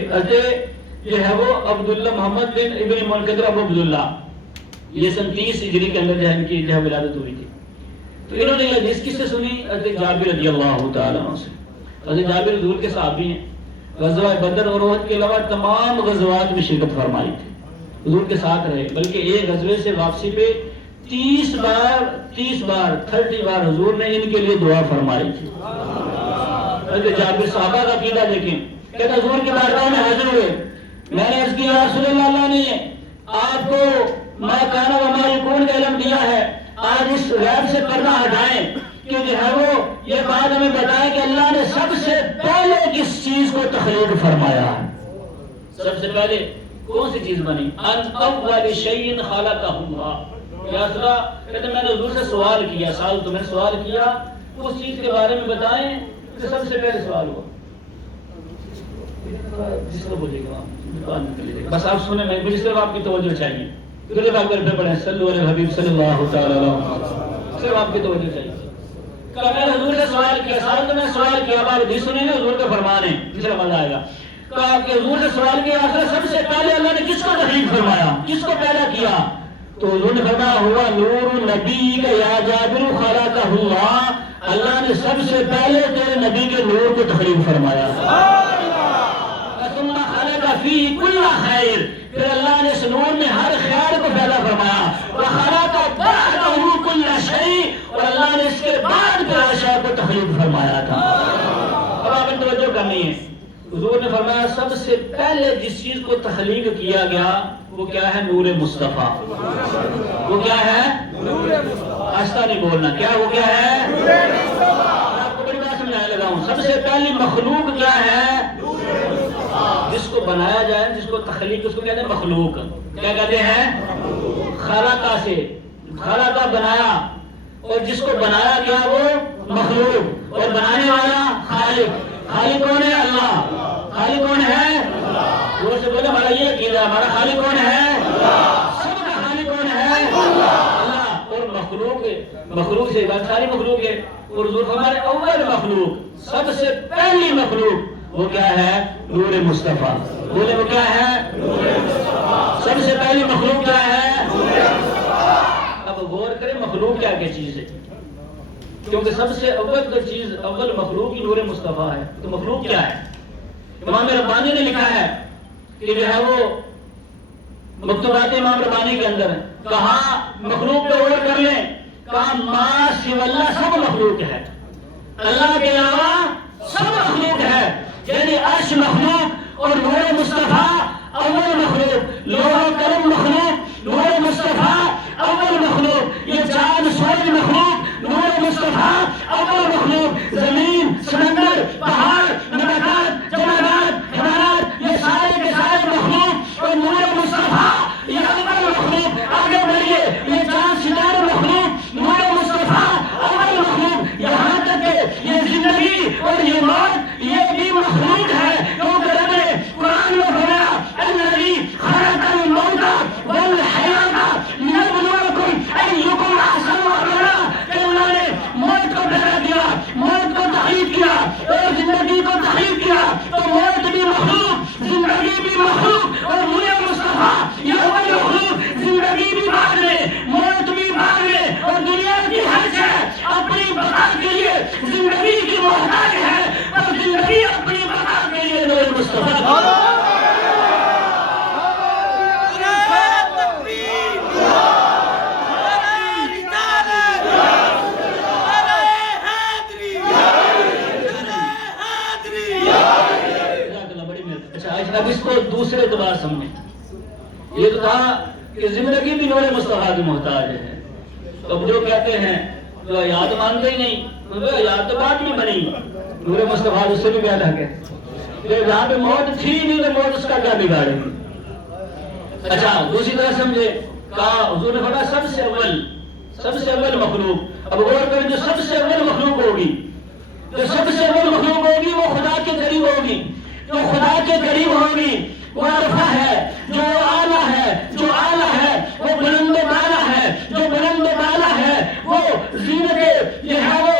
یہ ہے وہ عبداللہ محمد بن ابن منکدر ابو عبداللہ، یہ سن 30 ہجری کے اندر ان کی ولادت ہوئی تھی۔ تو انہوں نے یہ حدیث کس سے سنی؟ حضرت جابر رضی اللہ تعالیٰ عنہ سے۔ حضرت جابر حضور کے صحابی ہیں، غزوہ بدر اور احد کے علاوہ تمام غزوات میں شرکت فرمائی تھی، حضور کے ساتھ رہے، بلکہ ایک غزوے سے واپسی پہ 30 بار حضور نے ان کے لیے دعا فرمائی تھی۔ حضرت جابر صحابہ کا عقیدہ دیکھیں، کہتے حضور کی بارگاہ میں حاضر ہوئے، میں نے عرض کیا یا رسول اللہ، اللہ نے آپ کو ما کان و ما یکون کا علم دیا ہے، آج اس غیب سے پردہ ہٹائیں کہ جو ہے وہ یہ بات ہمیں بتائیں کہ اللہ نے سب سے پہلے کس چیز کو تخلیق فرمایا ہے؟ سب سے پہلے کون سی چیز بنی؟ ان اول شیء خلقہ اللہ۔ یا رسول اللہ، کہتے میں نے حضور سے سوال کیا، تمہیں سوال کیا اس چیز کے بارے میں بتائیں کہ سب سے پہلے سوال ہوا۔ جس کو بولے گا بس آپ سنیں، میں مجھے صرف آپ کی توجہ چاہیے، صرف آپ گھر پہ پڑھیں صلو علی الحبیب صلی اللہ تعالی علیہ وسلم، صرف آپ کی توجہ چاہیے۔ کہ میں نے حضور سے سوال کیا، تو میں سوال کیا، اب آپ حدیث سنیں گے حضور کا فرمان ہے، جس سے مزہ آئے گا۔ کہا کہ حضور سے سوال کیا سب سے پہلے اللہ نے کس کو تخلیق فرمایا، کس کو پیدا کیا؟ تو حضور نے فرمایا ہوا نور نبی کا یا جابر خلقہ اللہ، اللہ نے سب سے پہلے تیرے نبی کے نور کو تخلیق فرمایا۔ فی کل خیر، پھر اللہ نے اس نور میں ہر خیر کو پیدا فرمایا۔ وخلق بعدہ کل شیء، اور اللہ نے اس کے بعد پھر ہر شے کو تخلیق فرمایا تھا۔ اب آپ نے توجہ کرنی ہے، حضور نے فرمایا سب سے پہلے جس چیز کو تخلیق کیا گیا وہ کیا ہے؟ نور مصطفیٰ۔ وہ کیا ہے؟ آہستہ نہیں بولنا، کیا وہ کیا ہے؟ میں آپ کو بڑی بات سمجھانے لگا ہوں، سب سے پہلی مخلوق کیا ہے؟ جس کو بنایا جائے، جس کو تخلیق، اس کو کہتے ہیں مخلوق۔ کیا کہتے ہیں؟ خلقہ سے، خلقہ بنایا، اور جس کو بنایا گیا وہ مخلوق، اور بنانے والا خالق۔ خالق کون ہے؟ اللہ۔ خالق کون ہے؟ وہ سے بولے ہمارا یہ عقیدہ، ہمارا خالق کون ہے؟ سب کا خالق کون ہے؟ اللہ۔ اور مخلوق سے بات ساری مخلوق ہے، اور حضور ہمارے اول مخلوق، سب سے پہلی مخلوق وہ کیا ہے؟ نور مصطفیٰ۔ بولے وہ کیا ہے؟ سب سے پہلی مخلوق کیا ہے؟ اب غور کریں مخلوق کیا چیز ہے، کیونکہ سب سے اول چیز، اول مخلوق ہی نور مصطفیٰ ہے، تو مخلوق کیا ہے؟ امام ربانی نے لکھا ہے کہ جو ہے وہ مکتوبات امام ربانی کے اندر کہا مخلوق پہ غور کر لیں، کہا ما سوی اللہ سب مخلوق ہے، اللہ کے علاوہ سب مخلوق ہے، یعنی عرش مخلوق اور نور مصطفیٰ اول مخلوق، لوح قلم مخلوق، نور مصطفیٰ اول مخلوق، یہ چاند سورج مخلوق، نور مصطفیٰ اول مخلوق، زمین، سمندر، پہاڑ، نباتات، جمادات، حیوانات، یہ سارے کے سارے مخلوق، اور نور مصطفیٰ یہ اول مخلوق۔ آگے بڑھیے، یہ چاند ستارے مخلوق، نور مصطفیٰ اول مخلوق، یہاں تک کہ یہ زندگی اور یہ موت یہ بھی مخلوق ہے، کیونکہ رب نے قرآن میں فرمایا الذی خلق الموت والحیات لیبلوکم ایکم احسن عملا، کہ اللہ نے موت کو پیدا کیا، موت کو تخلیق کیا اور زندگی کو تخلیق کیا، تو موت بھی مخلوق، زندگی بھی مخلوق، اور نور مصطفیٰ یہ اول مخلوق، زندگی بھی بعد میں، موت بھی بعد میں، اور دنیا کی ہر شے اپنی بقا کے لیے زندگی کی محتاج ہے، اور زندگی اپنی بقا کے لیے نور مصطفیٰ۔ اب اس کو دوسرے اعتبار سمجھیں، یہ تو کہا کہ زندگی بھی نور مصطفیٰ کی محتاج ہے، اب جو کہتے ہیں جو یاد مانتے ہی نہیں، یاد تو بعد میں بنی، نور مصطفیٰ اس سے بھی پیدا ہے، جہاں پہ موت تھی نہیں تو موت اس کا کیا بگاڑے گی۔ اچھا دوسری طرح سمجھے، کہا حضور نے فرمایا سب سے اول سب سے اول مخلوق. اب غور کریں جو سب سے اول مخلوق ہوگی، جو سب سے اول مخلوق ہوگی وہ خدا کے قریب ہوگی. جو خدا کے قریب ہوگی وہ عرفہ ہے، جو اعلیٰ ہے، جو اعلیٰ ہے وہ بلند و بالا ہے، جو بلند و بالا ہے وہ زینت یہ ہے، وہ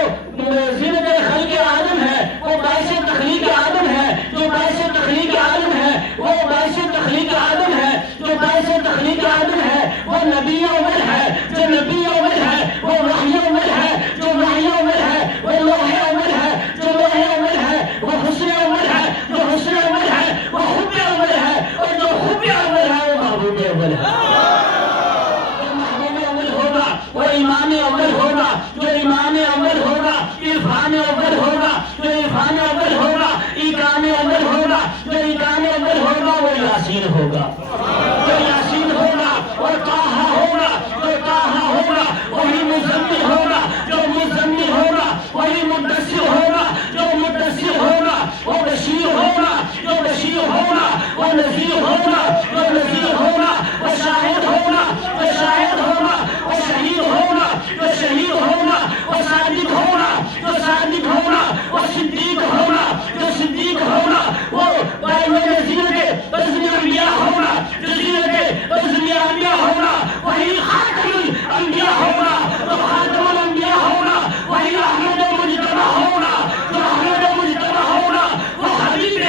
زینت خلق آدم ہے، وہ باعث تخلیق آدم ہے، جو باعث تخلیق آدم ہے وہ باعث تخلیق آدم ہے، جو باعث تخلیق آدم ہے وہ نبی اول ہے، جو نبی اول ہے وہ وحی اول ہے، جو وحی اول ہے وہ لوح اول ہے، جو لوح اول ہے وہ حسن اول ہے، جو حسن اول ہے وہ حب اول ہے، اور جو حب اول ہے وہ محبوب اول ہے. جو محبوب اول ہوگا وہ ایمان اول ہوگا، جو ایمان اول ہوگا عرفان اول ہوگا، جو عرفان اول ہوگا ایقان اول ہوگا، جو ایقان اول ہوگا وہ یاسین ہوگا، جو یاسین ہوگا اور طٰہٰ ہوگا، جو طٰہٰ ہوگا وہی مزمل ہوگا، جو مزمل ہوگا وہی مدثر ہوگا، جو مدثر ہوگا وہ بشیر ہوگا، جو بشیر ہوگا وہ نذیر ہوگا، جو نذیر ہوگا وہ شاہد ہوگا، جو شاہد ہوگا وہ شہید ہوگا، جو شہید ہوگا وہ صادق ہوگا، جو صادق ہوگا وہ صدیق ہوگا، جو صدیق ہوگا وہ نذیر کے بزم انبیاء ہوگا، جو نذیر کے بزم انبیاء ہوگا وہی خاتم الانبیاء ہوگا، جو خاتم الانبیاء ہوگا وہی احمد مجتبی ہوگا، جو احمد مجتبی ہوگا وہ حبیب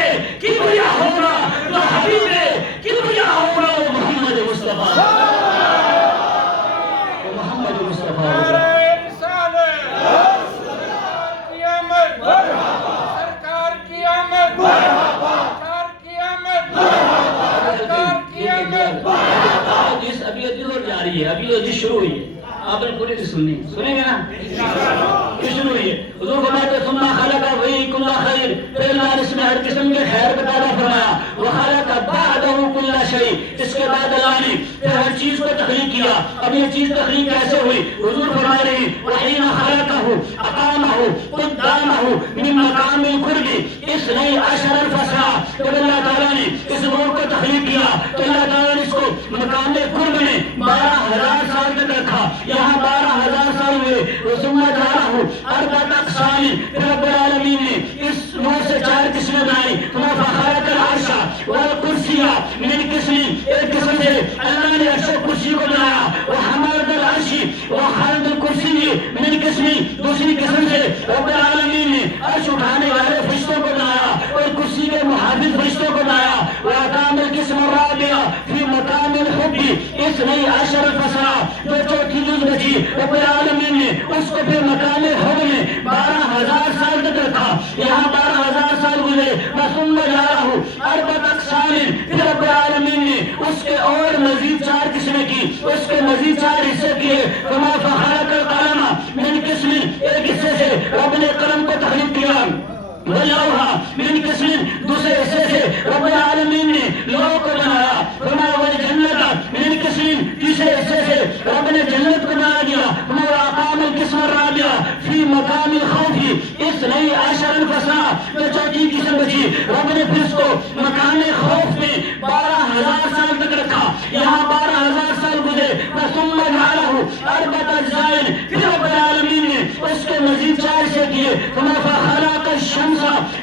کبریا ہوگا، جو حبیب کبریا ہوگا وہ محمد مصطفیٰ، وہ محمد مصطفیٰ ہوگا. ابھی حدیث اور جاری ہے، ابھی حدیث شروع ہوئی ہے، آپ نے پوری سے سننی، سنیں گے نا؟ یہ شروع ہوئی ہے. حضور فرماتے ثم خلق وہی کل خیر، پھر اللہ نے اس میں ہر قسم کے خیر کا پیدا فرمایا. وخلق بعدہ کل شیء، اس کے بعد اللہ نے پھر ہر چیز کو تخلیق کیا. اب یہ چیز تخلیق کیسے ہوئی؟ حضور فرما رہے ہیں وحین خلقہ اقامہ قدامہ من مقام القرب اثنی عشر الفصل. جب اللہ تعالیٰ نے اس نور کو تخلیق کیا تو اللہ تعالیٰ نے اس کو مقام قرب میں 12,000 سال تک رکھا. یہاں 12,000 سال ہوئے. ثم جعلہ اربعۃ اقسام، پھر رب العالمین نے اس نور سے 4 قسمیں بنائی. فخلق العرش والکرسی من قسم، ایک قسم سے اللہ نے عرش و کرسی کو بنایا. وحملۃ العرش وخلق الکرسی من قسم، دوسری قسم سے رب العالمین نے عرش اٹھانے والے فرشتوں کو بنایا اور کرسی کے محافظ فرشتوں کو بنایا. وأقام القسم الرابع في مقام الحب اثنی عشر فصل، جو چوتھی جز بچی رب العالمین نے اس کو پھر مقام حب میں 12,000 سال تک رکھا. یہاں 12,000 سال گزرے. ثم جعلہ اربعۃ اقسام، پھر رب العالمین نے اس کے اور مزید 4 قسمیں کی، اس کے مزید 4 حصے کیے. فخلق القلم من قسم، ایک حصے سے رب نے قلم کو تخلیق کیا. واللوح من قسم، دوسرے حصے سے رب العالمین نے لوح کو بنایا. والجنت من قسم، تیسرے حصے سے رب نے جنت کو بنا دیا. وأقام القسم الرابع في مقام الخوف اثنی عشر الفصل، جو چوتھی قسم بچی رب نے پھر اس کو مقام خوف میں 12,000 سال تک رکھا. یہاں 12,000 سال گزرے. ثم جعلہ اربعۃ اجزاء، پھر رب العالمین نے اس کے مزید 4 حصے کیے. فخلق الشمس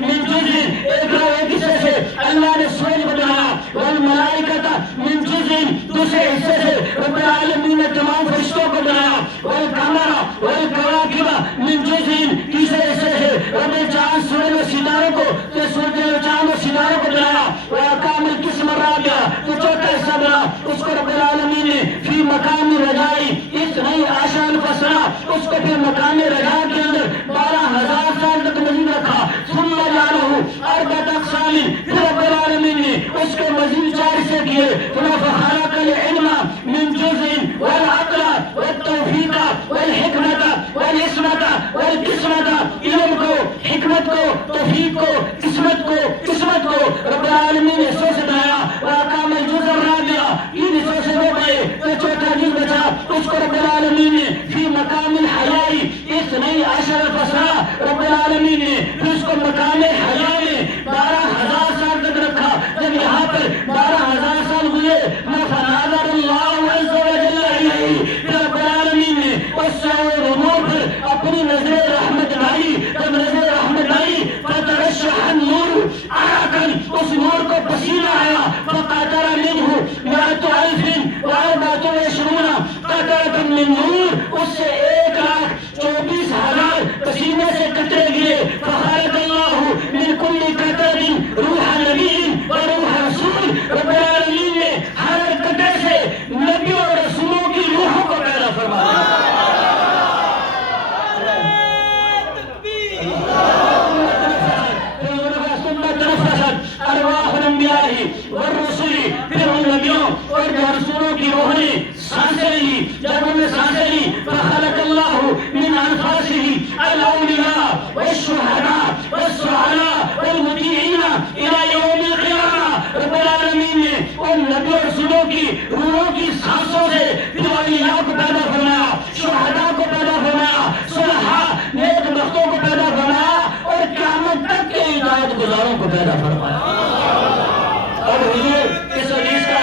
من جزء، ایک حصے سے اللہ نے سورج بنایا. والملائکۃ من جزء، دوسرے حصے سے رب العالمین نے تمام فرشتوں کو بنایا. والقمر والکواکب من جزء، تیسرے حصے سے رب نے چاند سورج و ستاروں کو، چاند و ستاروں کو بنایا. وأقام القسم الرابع، تو چوتھا حصہ بنا، اس کو رب العالمین نے فی مقام رجاء اثنی عشر الفصل، اس کو پھر مقام رجاء کے اندر 12,000 سال تک مزید رکھا. ثم جعلہ اربعۃ اقسام، پھر رب العالمین نے اس کے مزید 4 حصے کیے. فخلق العلم من جزء والعقل والتوفیق والحکمت والعصمت والقسمت، علم کو، حکمت کو، توفیق کو، قسمت کو رب العالمین نے حصوں سے بنایا. وأقام الجزء الرابع، 3 حصوں سے وہ بنائے تو چوتھا جز بچا، اس کو رب العالمین نے فی مقام الحیاء اثنی عشر فصل، رب العالمین نے پھر اس کو مقام حیاء میں 12,000 سال تک رکھا. جب یہاں پر 12,000 سال گزرے فنظر اللہ عز وجل الیہ، پھر رب العالمین نے والرسل، پھر ان نبیوں اور رسولوں کی روح نے سانسیں لی، جب انہوں نے سانسیں لی فخلق اللہ من انفاسہ الاولیاء والشہداء والصالحین والمطیعین الی یوم القیامہ۔ رب العالمین نے ان نبی اور رسولوں کی روحوں کی سانسوں سے پھر اولیاء کو پیدا فرمایا، شہداء کو پیدا فرمایا، صالحاء نیک بختوں کو پیدا فرمایا اور قیامت تک کے ہدایت گزاروں کو پیدا فرمایا۔ اور حضور اس حدیث کا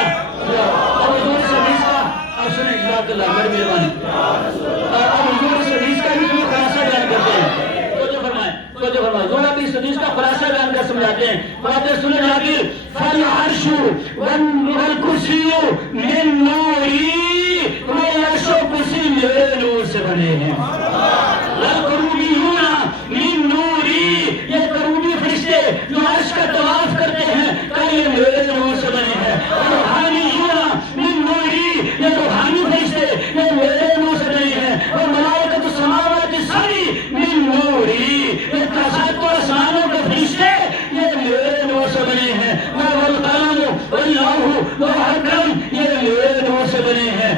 اب سنیں جزاک اللہ بڑی مہربانی، اب حضور اس حدیث کا بھی خلاصہ بیان کرتے ہیں۔ توجہ فرمائیں حضور اب اس حدیث کا خلاصہ بیان کر سمجھاتے ہیں۔ باتیں سنیں جنابی، فالعرش والکرسی من نوری، میں عرش و کرسی میرے نور سے بنے ہیں۔ والکروبیون من نوری، یہ کروبی فرشتے جو عرش کا طواف کرتے ہیں کہ یہ میرے نور سے بنے ہیں۔ روحانیون من نوری، یہ روحانی فرشتے یہ میرے نور سے بنے ہیں۔ اور ملائکۃ السماوات السبع من نوری، یہ سات آسمانوں کے فرشتے یہ میرے نور سے بنے ہیں۔ والقلم واللوح والقلم یہ میرے نور سے بنے ہیں۔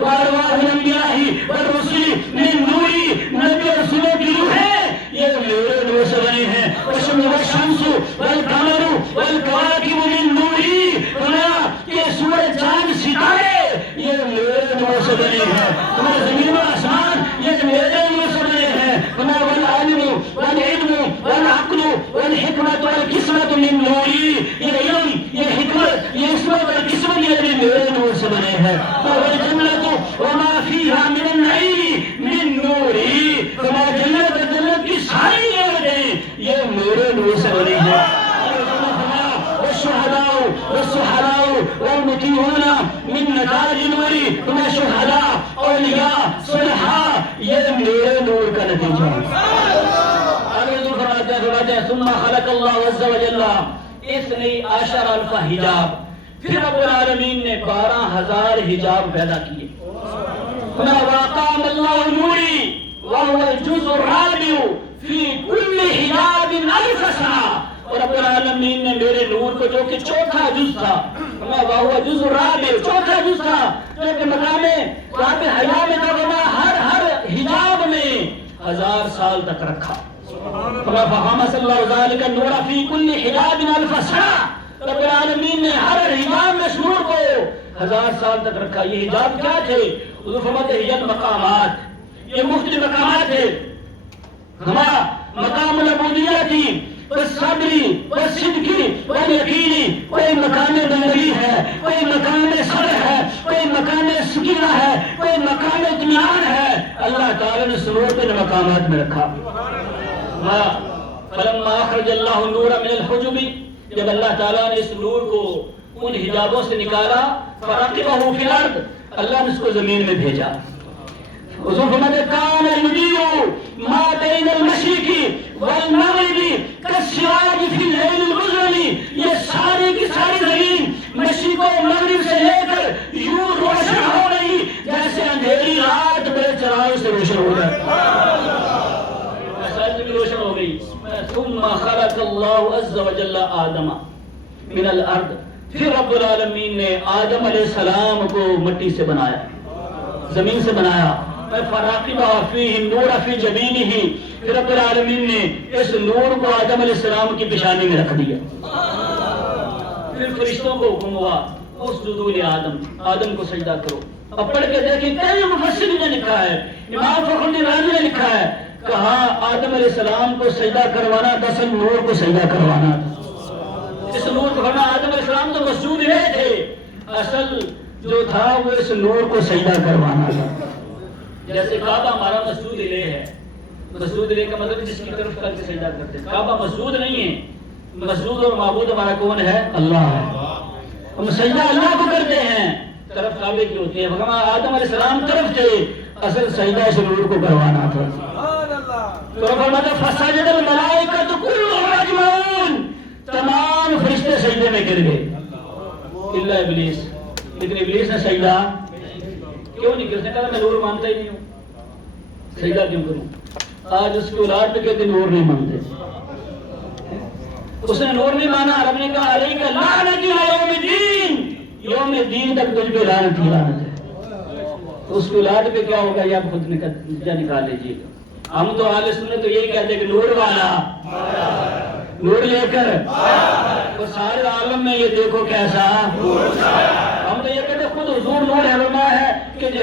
وارواح الانبیاء والرسل من نوری، نبی اور رسولوں کی روحیں یہ میرے نور سے بنے ہیں۔ والشمس والقمر والکواکب من نوری، یہ سورج چاند ستارے یہ میرے نور سے بنے ہیں۔ زمین و آسمان یہ میرے نور سے بنے ہیں۔ والعلم والعلم والعقل والحکمت والقسمت من نوری، یہ علم یہ حکمت یہ عصمت اور قسمت یہ بھی میرے نور سے بنے ہیں۔ والجنت وما فیہا من النعیم من نوری، جنت اور جنت کی ساری نعمتیں یہ میرے نور سے بنی ہیں۔ والشہداء والصحراء والمطیعون من نتاج نوری، شہداء اولیاء صلحاء یہ میرے نور کا نتیجہ ہے۔ ثم خلق اللہ عز وجل اثنی عشر الف حجاب، پھر رب العالمین نے 12,000 حجاب پیدا کیے۔ وقام اللہ نوری وهو الجزء الرابع فی کل حجاب الف سنہ، اور رب العالمین نے میرے نور کو جو کہ چوتھا جز تھا، وهو الجزء الرابع چوتھا جز تھا جو کہ مقام رابع حیا میں تھا، ہر حجاب میں 1000 سال تک رکھا۔ فہم صلی اللہ ذالک النور فی کل حجاب الف سنہ، رب العالمین نے ہر حجاب میں اس نور کو 1000 سال تک رکھا۔ یہ حجاب کیا تھے؟ حضور فرماتے ہیں یہ مقامات، یہ مختلف مقامات ہیں۔ ہمارا مقام العبودیہ تھی، والصبری والصدقی والیقینی، کوئی مقام بندگی ہے، کوئی مقام صبر ہے، کوئی مقام سکینہ ہے، کوئی مقام اطمینان ہے۔ اللہ تعالیٰ نے اس نور کو ان مقامات میں رکھا۔ فلما اخرج اللہ النور من الحجب، جب اللہ تعالیٰ نے اس نور کو ان حجابوں سے نکالا، فرقبہ فی الارض، اللہ نے اس کو زمین میں بھیجا۔ حضور فرماتے کان یضیء ما بین المشرق والمغرب کالسراج فی اللیل المظلم، یہ ساری کی ساری زمین مشرق و مغرب سے لے کر یوں روشن ہو گئی جیسے اندھیری رات بڑے چراغوں سے روشن ہو جائے، ایسا بھی روشن ہو گئی۔ ثم خلق اللہ عز وجل آدم من الارض، پھر رب العالمین نے آدم علیہ السلام کو مٹی سے بنایا، زمین سے بنایا۔ فراقبہ فیہ النور فی جبینہ، پھر رب العالمین نے اس نور کو آدم علیہ السلام کی پیشانی میں رکھ دیا۔ پھر فرشتوں کو حکم ہوا اسجدوا لآدم، آدم کو سجدہ کرو۔ اب پڑھ کے دیکھیں کئی مفسرین نے لکھا ہے، امام فخر الدین رازی نے لکھا ہے، کہا آدم علیہ السلام کو سجدہ کروانا دراصل نور کو سجدہ کروانا تھا۔ اس نور کو کرنا، آدم علیہ السلام تو مسجود نہیں تھے، اصل جو تھا وہ اس نور کو سجدہ کروانا تھا۔ جیسے کعبہ ہمارا مسجود الہ ہے، مسجود الہ کا مطلب جس کی طرف کر کے سجدہ کرتے ہیں، کعبہ مسجود نہیں ہے، مسجود اور معبود ہمارا کون ہے؟ اللہ ہے، ہم سجدہ اللہ کو کرتے ہیں، طرف کعبے کی ہوتی ہے۔ آدم علیہ السلام طرف تھے، اصل سجدہ اس نور کو کروانا تھا۔ تو فرماتا فسجد الملائکۃ کلھم اجمعون، تمام فرشتے سجدے میں گر گئے الا ابلیس، لیکن ابلیس نے سجدہ کیوں نہیں کرتے؟ کہا میں نور مانتا ہی نہیں ہوں، سجدہ کیوں کروں؟ آج اس کی اولاد بھی کہتے نور نہیں مانتے۔ اس نے نور نہیں مانا، رب نے کہا علیک لعنت یوم الدین، یوم الدین تک تجھ پہ لعنت ہی لعنت ہے۔ تو اس کی اولاد پہ کیا ہوگا یہ آپ خود نکال لیجیے گا۔ ہم تو اہل سنت تو یہی کہتے ہیں کہ نور والا نور لے کر اور سارے عالم میں یہ دیکھو کیسا ہم تو یہ کہتے ہیں خود حضور نور ہے، فرمایا ہے کہ جو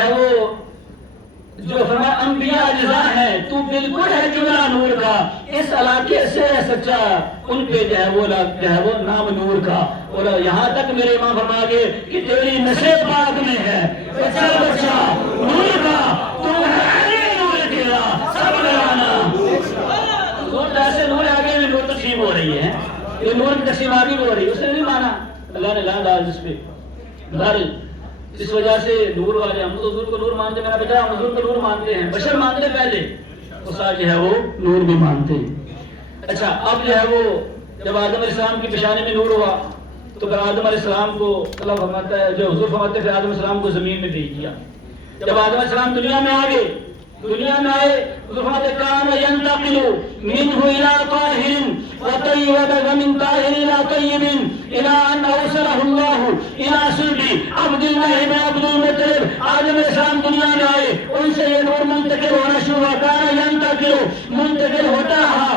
ہے وہ جو فرمایا انبیاء اجزاء ہے، تو بالکل ہے جملہ نور کا، اس علاقے سے ہے سچا، ان پہ جو ہے وہ نام نور کا۔ اور یہاں تک میرے امام فرما گئے کہ تیری نسل پاک میں ہے بچہ بچہ نور کا، تو ہے نور تیرا سب لگانا۔ نور ایسے نور آگے بھی نور تقسیم ہو رہی ہے، یہ نور کی تقسیم آگے بھی ہو رہی ہے، اس نے نہیں مانا، اللہ نے لعنت ڈال جس پہ۔ بہرحال اس وجہ سے نور والے ہم تو حضور کو نور مانتے، میرا بیٹا ہم حضور کو نور مانتے ہیں، بشر مانتے پہلے تو ساتھ جو ہے وہ نور بھی مانتے ہیں۔ اچھا اب جو ہے وہ جب آدم علیہ السلام کی پیشانی میں نور ہوا تو پھر آدم علیہ السلام کو اللہ فرماتا ہے، جو حضور فرماتے ہیں، پھر آدم علیہ السلام کو زمین میں بھیج دیا۔ جب آدم علیہ السلام دنیا میں آئے حضور فرماتے ہیں کان ینتقل منه الى طاهر وطیب ومن طاهر الى طیب الى ان اوصله الله الى صلب عبد الله بن عبد المطلب۔ آدم علیہ السلام دنیا میں آئے، ان سے یہ نور منتقل ہونا شروع ہوا، کان ینتقل منتقل ہوتا رہا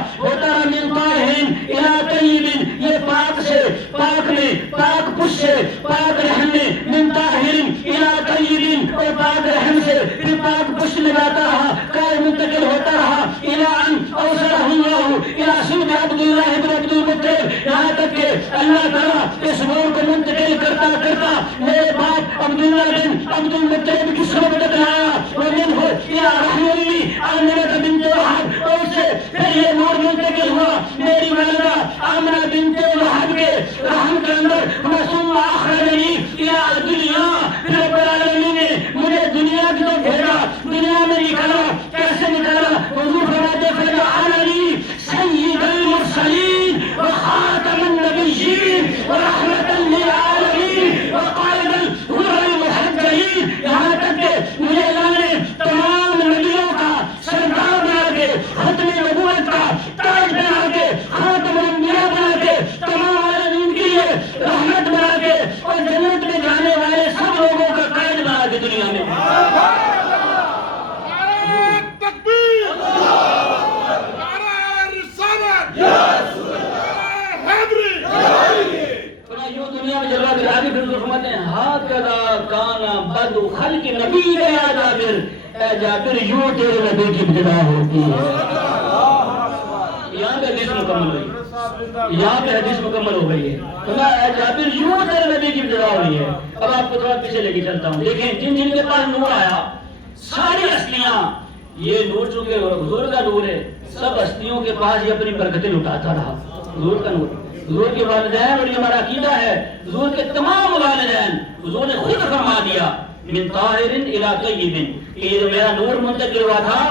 من طاهر الى طیب، یہ پاک سے پاک میں پاک پش سے پاک رحم میں، من طاهر الى طیب اور پاک رحم سے پھر پاک پش میں جاتا رہا، کائے منتقل ہوتا رہا الى ان اوصله الله الى صلب عبد الله بن عبد المطلب، یہاں تک کہ اللہ تعالیٰ اس نور کو منتقل کرتا کرتا میرے باپ عبداللہ بن عبد المطلب کی صحبت تک آیا، ومنه الى رحم امي آمنة بنت وهب، اور سے پھر یہ نور منتقل ہوا میری والدہ آمنہ بنت وہب کے رحم کے اندر، ثم اخرجنی الى الدنیا، پھر رب العالمین نے مجھے دنیا کی طرف بھیجا، دنیا میں نکالا، کیسے نکالا؟ حضور فرماتے فجعلنی سید المرسلین وخاتم النبیین ورحمۃ للعالمین وقائد الغر المحجلین، یہاں تک کہ مجھے اللہ نے تمام نبیوں کا سردار بنا کے، ختم نبوت کا تاج بنا کے، خاتم الانبیاء بنا کے، تمام عالمین کے لیے رحمت بنا کے، اور جنت میں جانے والے سب لوگوں کا قائد بنا کے دنیا میں۔ دنیا میں جلوہ دکھا کے پھر فرماتے ہیں ہاکذا کان بدء خلق نبی یا جابر، اے جابر یوں تیرے نبی کی ابتدا ہوتی ہے۔ یہاں پہ حدیث مکمل ہوئی، یہاں پہ حدیث مکمل ہو گئی ہے، اے جابر یوں تیرے نبی کی ابتدا ہو رہی ہے۔ اب آپ کو تھوڑا پیچھے لے کے چلتا ہوں، دیکھیں جن جن کے پاس نور آیا ساری ہستیاں، یہ نور چونکہ حضور کا نور ہے، سب ہستیوں کے پاس یہ اپنی برکتیں لٹاتا رہا، حضور کا نور۔ حضور کے والدین، اور یہ ہمارا عقیدہ ہے، حضور کے تمام والدین حضور نے خود فرما دیا من طاہر الی طیب، کہ یہ جو میرا نور منتقل ہوا تھا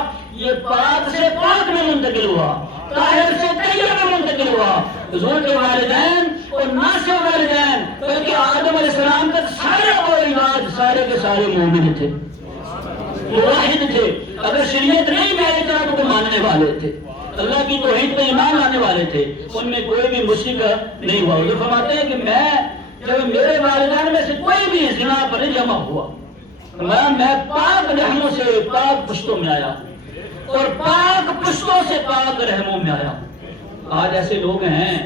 یہ پاک سے پاک میں منتقل ہوا، طاہر سے طیب میں منتقل ہوا۔ حضور کے والدین اور نہ صرف والدین بلکہ آدم علیہ السلام تک سارے اولاد سارے کے سارے مومن تھے، موحد تھے، اگر شریعت نہیں میں آئی طرح کو ماننے والے تھے، اللہ کی توحید پہ ایمان لانے والے تھے، ان میں کوئی بھی مشرک نہیں ہوا۔ حضور فرماتے ہیں کہ جب میرے والدین میں سے کوئی بھی زنا پر نہیں جمع ہوا، میں پاک رحموں سے پاک پشتوں میں آیا اور پاک پشتوں سے پاک رحموں میں آیا۔ آج ایسے لوگ ہیں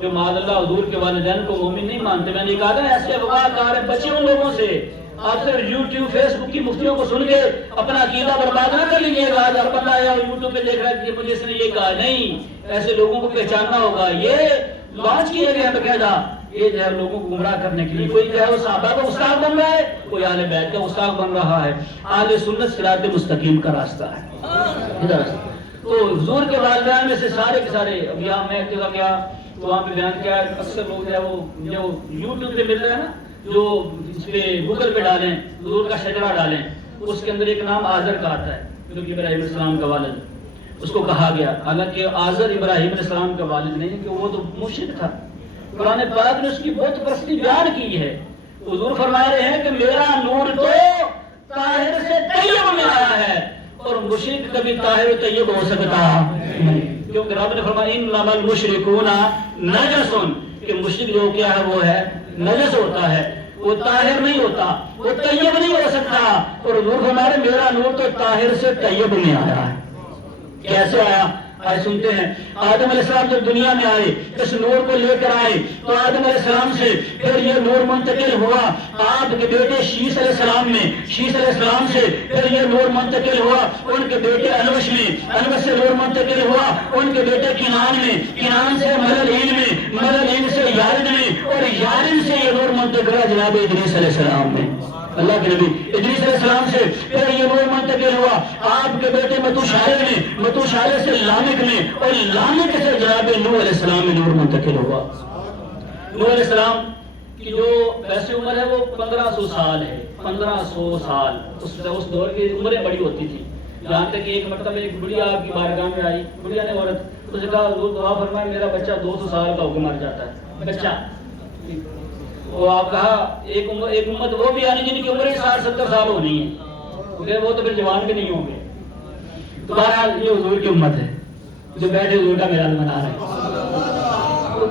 جو معاذ اللہ حضور کے والدین کو مومن نہیں مانتے۔ میں نے کہا تھا ایسے اغواکار ہیں، بچے ان لوگوں سے۔ آپ صرف یوٹیوب فیس بک کی مفتیوں کو سن کے اپنا عقیدہ برباد نہ کر لیجیے گا۔ ہر بندہ یا یوٹیوب پہ دیکھ رہا ہے کہ مجھے اس نے یہ کہا، نہیں، ایسے لوگوں کو پہچاننا ہوگا۔ یہ لانچ کیے گئے ہیں باقاعدہ، یہ جو ہے لوگوں کو گمراہ کرنے کے لیے۔ کوئی جو ہے وہ صحابہ کا استاد بن رہا ہے، کوئی اہل بیت کا استاد بن رہا ہے۔ اہل سنت صراط مستقیم کا راستہ ہے۔ تو حضور کے والدین میں سے سارے کے سارے، اب یہاں میں جگہ گیا تو وہاں پہ بیان کیا ہے، اکثر لوگ جو ہے وہ جو یوٹیوب پہ مل رہا ہے نا، جو اس پہ گوگل پہ ڈالیں، حضور کا شجرہ ڈالیں، اس کے اندر ایک نام آزر کا آتا ہے جو کہ ابراہیم علیہ السلام کا والد، اس کو کہا گیا، حالانکہ آزر ابراہیم علیہ السلام کا والد نہیں، کہ وہ تو مشرک تھا۔ قرآن پاک نے اس کی بت پرستی بیان کی ہے۔ حضور فرما رہے ہیں کہ میرا نور تو طاہر سے طیب میں آیا ہے، اور مشرک کبھی طاہر و طیب ہو سکتا نہیں، کیونکہ رب نے فرمایا انما المشرکون نجسون کہ مشرک جو کیا ہے وہ ہے نجس ہوتا ہے، وہ طاہر نہیں ہوتا، وہ طیب نہیں ہو سکتا. اور حضور فرمایا میرا نور تو طاہر سے طیب میں آیا ہے. کیسے آیا؟ آج سنتے ہیں آدم علیہ السلام جب دنیا میں آئے اس نور کو لے کر آئے تو آدم علیہ السلام سے پھر یہ نور منتقل ہوا آپ کے بیٹے شیس علیہ السلام میں، شیس علیہ السلام سے پھر یہ نور منتقل ہوا ان کے بیٹے انوش میں، انوش سے نور منتقل ہوا ان کے بیٹے کنان میں، کنان سے مللین میں، مللین سے یارد میں، اور یارد سے یہ نور منتقل ہوا جناب ادریس علیہ السلام میں. اللہ کے نبی ادریس علیہ السلام سے پھر یہ نور منتقل ہوا آپ کے بیٹے متوشالہ میں، متوشالہ سے لامک میں، اور لامک سے جناب نوح علیہ السلام میں نور منتقل ہوا. نوح علیہ السلام کی جو ویسے عمر ہے وہ 1500 سال ہے. 1500 سال اس دور کی عمریں بڑی ہوتی تھی. یہاں تک کہ ایک مرتبہ ایک بڑھیا آپ کی بارگاہ میں آئی، بڑھیا نے عورت اسے کہا حضور دعا فرمائے میرا بچہ 200 سال کا ہو کے مر جاتا ہے بچہ. وہ آپ کہا ایک امت وہ بھی آنی جن کی عمر 60-70 سال ہونی ہے، وہ تو پھر جوان بھی نہیں ہوں گے. تو بہرحال یہ حضور کی امت ہے جو بیٹھے حضور کا میلاد منا رہے ہیں.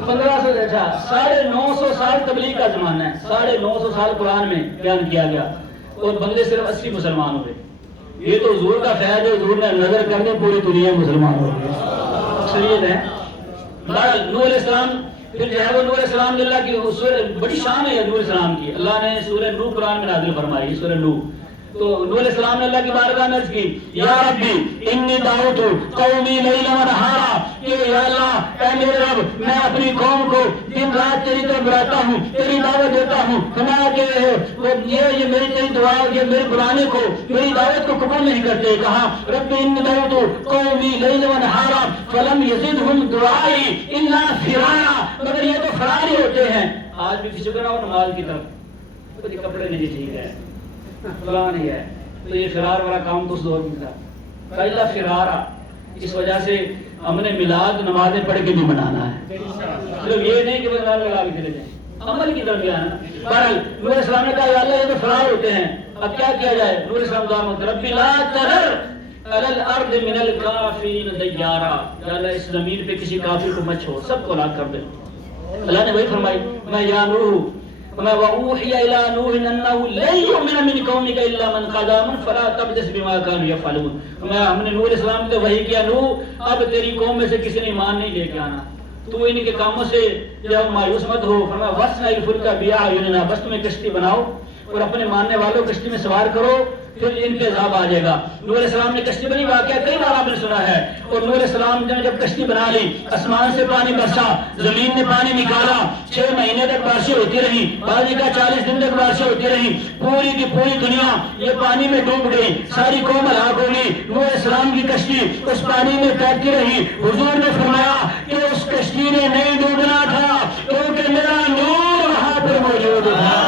1500 دیکھا 950 سال تبلیغ کا زمانہ ہے، 950 سال قرآن میں بیان کیا گیا اور بندے صرف 80 مسلمان ہوئے. یہ تو حضور کا فیض ہے، حضور نے نظر کرنے پوری دنیا مسلمان ہو گئی. اکثریت ہے. بہرحال نوح علیہ السلام پھر جو ہے وہ نوح علیہ السلام اللہ کی بڑی شان ہے. نوح علیہ السلام کی اللہ نے سورہ نوح قرآن میں نازل فرمائی. سورہ نوح تو نوح علیہ السلام نے اللہ کی بارگاہ میں عرض کی یا ربی انی دعوت قومی لیلا و نہارا کہ یا اللہ اے میرے رب میں اپنی قوم کو دن رات تیری طرف بلاتا ہوں، تیری دعوت دیتا ہوں. فرمایا کہ یہ میری تیری دعا یہ میرے بلانے کو میری دعوت کو قبول نہیں کرتے. کہا ربی انی دعوت قومی لیلا و نہارا فلم یزدہم دعائی الا فرارا. مگر یہ تو فرار ہی ہوتے ہیں. آج بھی کسی کو نہ نماز کی طرف کوئی کپڑے نہیں ٹھیک ہے فلاں نہیں ہے تو یہ فرار والا کام تو اس دور میں تھا. پہلا فرارا. اس وجہ سے ہم نے میلاد نمازیں پڑھ کے بھی منانا ہے، صرف یہ نہیں کہ وہ نماز لگا کے چلے جائیں، عمل کی طرف آنا. بہرحال نوح علیہ السلام نے کہا یا اللہ یہ تو فرار ہوتے ہیں، اب کیا کیا جائے؟ نوح علیہ السلام دعا مانگتے ربی لا تذر علی الارض من الکافرین دیارا. یا اللہ اس زمین پہ کسی کافر کو مت چھوڑ، سب کو ہلاک کر دے. اللہ نے وہی فرمائی میں یا نوح وَأُوحِيَ إِلَىٰ نُوحٍ أَنَّهُ لَن يُؤْمِنَ مِن قَوْمِكَ إِلَّا مَن قَدْ آمَنَ فَلَا تَبْتَئِسْ بِمَا كَانُوا يَفْعَلُونَ. ہم نے نوح علیہ السلام کو وحی کیا نوح اب تیری قوم میں سے کسی نے ایمان نہیں لے کے آنا، تو ان کے کاموں سے جب مایوس مت ہو. فرمایا وَاصْنَعِ الْفُلْكَ بِأَعْيُنِنَا بس تمہیں کشتی بناؤ اور اپنے ماننے والوں کشتی میں سوار کرو پھر ان پہ عذاب آ جائے گا. نوح علیہ السلام نے کشتی بنی، واقعہ کئی بار آپ نے سنا ہے. اور نوح علیہ السلام نے جب کشتی بنا لی آسمان سے پانی برسا، زمین نے پانی نکالا، 6 مہینے تک بارشیں ہوتی رہی، بعض کا 40 دن تک بارشیں ہوتی رہی. پوری کی پوری دنیا یہ پانی میں ڈوب گئی، ساری قوم ہلاک ہو گئی. نوح علیہ السلام کی کشتی اس پانی میں تیرتی رہی. حضور نے فرمایا کہ اس کشتی نے نہیں ڈوبنا تھا کیونکہ میرا نور وہاں پر موجود تھا.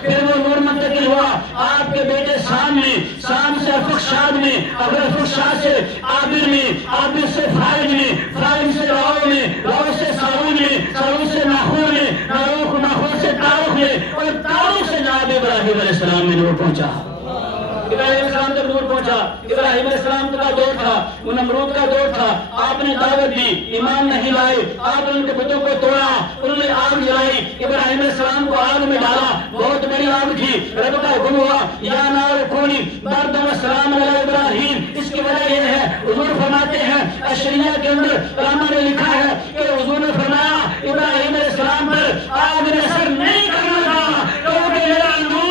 پھر وہ نور منتقل ہوا آپ کے بیٹے سام میں، سام سے ارفخشاد میں، ارفخشاد سے عابر میں، عابر سے فائد میں، فائد سے راؤ میں، راؤ سے سارون میں، سارون سے ناخور میں، ناخور سے تاروخ میں، اور تاروخ سے جناب ابراہیم علیہ السلام میں نور پہنچا. ابراہیم علیہ السلام تک نور پہنچا. ابراہیم علیہ السلام کا دور تھا، وہ نمرود کا دور تھا. آپ نے دعوت دی، ایمان نہیں لائے، آپ نے ان کے بتوں کو توڑا، انہوں نے آگ جلائی. ابراہیم علیہ السلام کو آگ میں ڈالا، بہت بڑی آگ تھی. رب کا حکم ہوا یا نار کونی باردم السلام علی ابراہیم. اس کی وجہ یہ ہے حضور فرماتے ہیں اشریہ کے اندر علماء نے لکھا ہے کہ حضور نے فرمایا ابراہیم علیہ السلام پر آگ نے اثر نہیں کرنا تھا کیونکہ میرا نور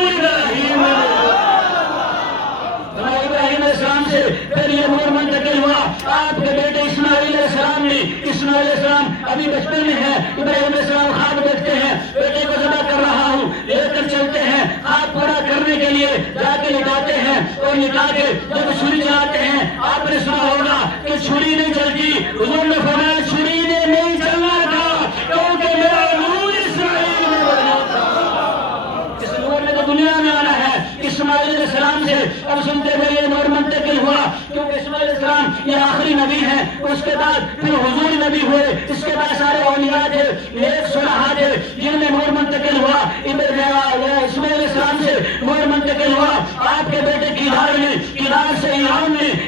ابراہیم السلام سے پھر یہ نور منتقل ہوا آپ کے بیٹے اسماعیل علیہ السلام نے. اسماعیل علیہ السلام ابھی بچپن میں ہے. ابراہیم علیہ السلام خواب دیکھتے ہیں بیٹے کو ذبح کر رہا ہوں، لے کر چلتے ہیں. خواب پورا کرنے کے لیے جا کے لٹاتے ہیں اور لٹا کے جب چھری چلاتے ہیں آپ نے سنا ہوگا کہ چھری نہیں چلتی. حضور نے فرمایا چھری نے نہیں چلنا تھا کیونکہ میرا نور اسماعیل میں موجود تھا. اس نور نے تو دنیا میں آنا ہے. اسماعیل علیہ السلام سے اب سنتے ہوئے یہ نور منتقل ہوا کیونکہ اسماعیل علیہ السلام یہ آخری نبی ہیں. اس کے بعد پھر حضور نبی ہوئے. اس کے بعد سارے اولیاء تھے، نیک صلحاء تھے جن میں نور منتقل ہوا. اسماعیل علیہ السلام سے نور منتقل ہوا آپ کے بیٹے کیدار میں، کیدار سے ایران میں،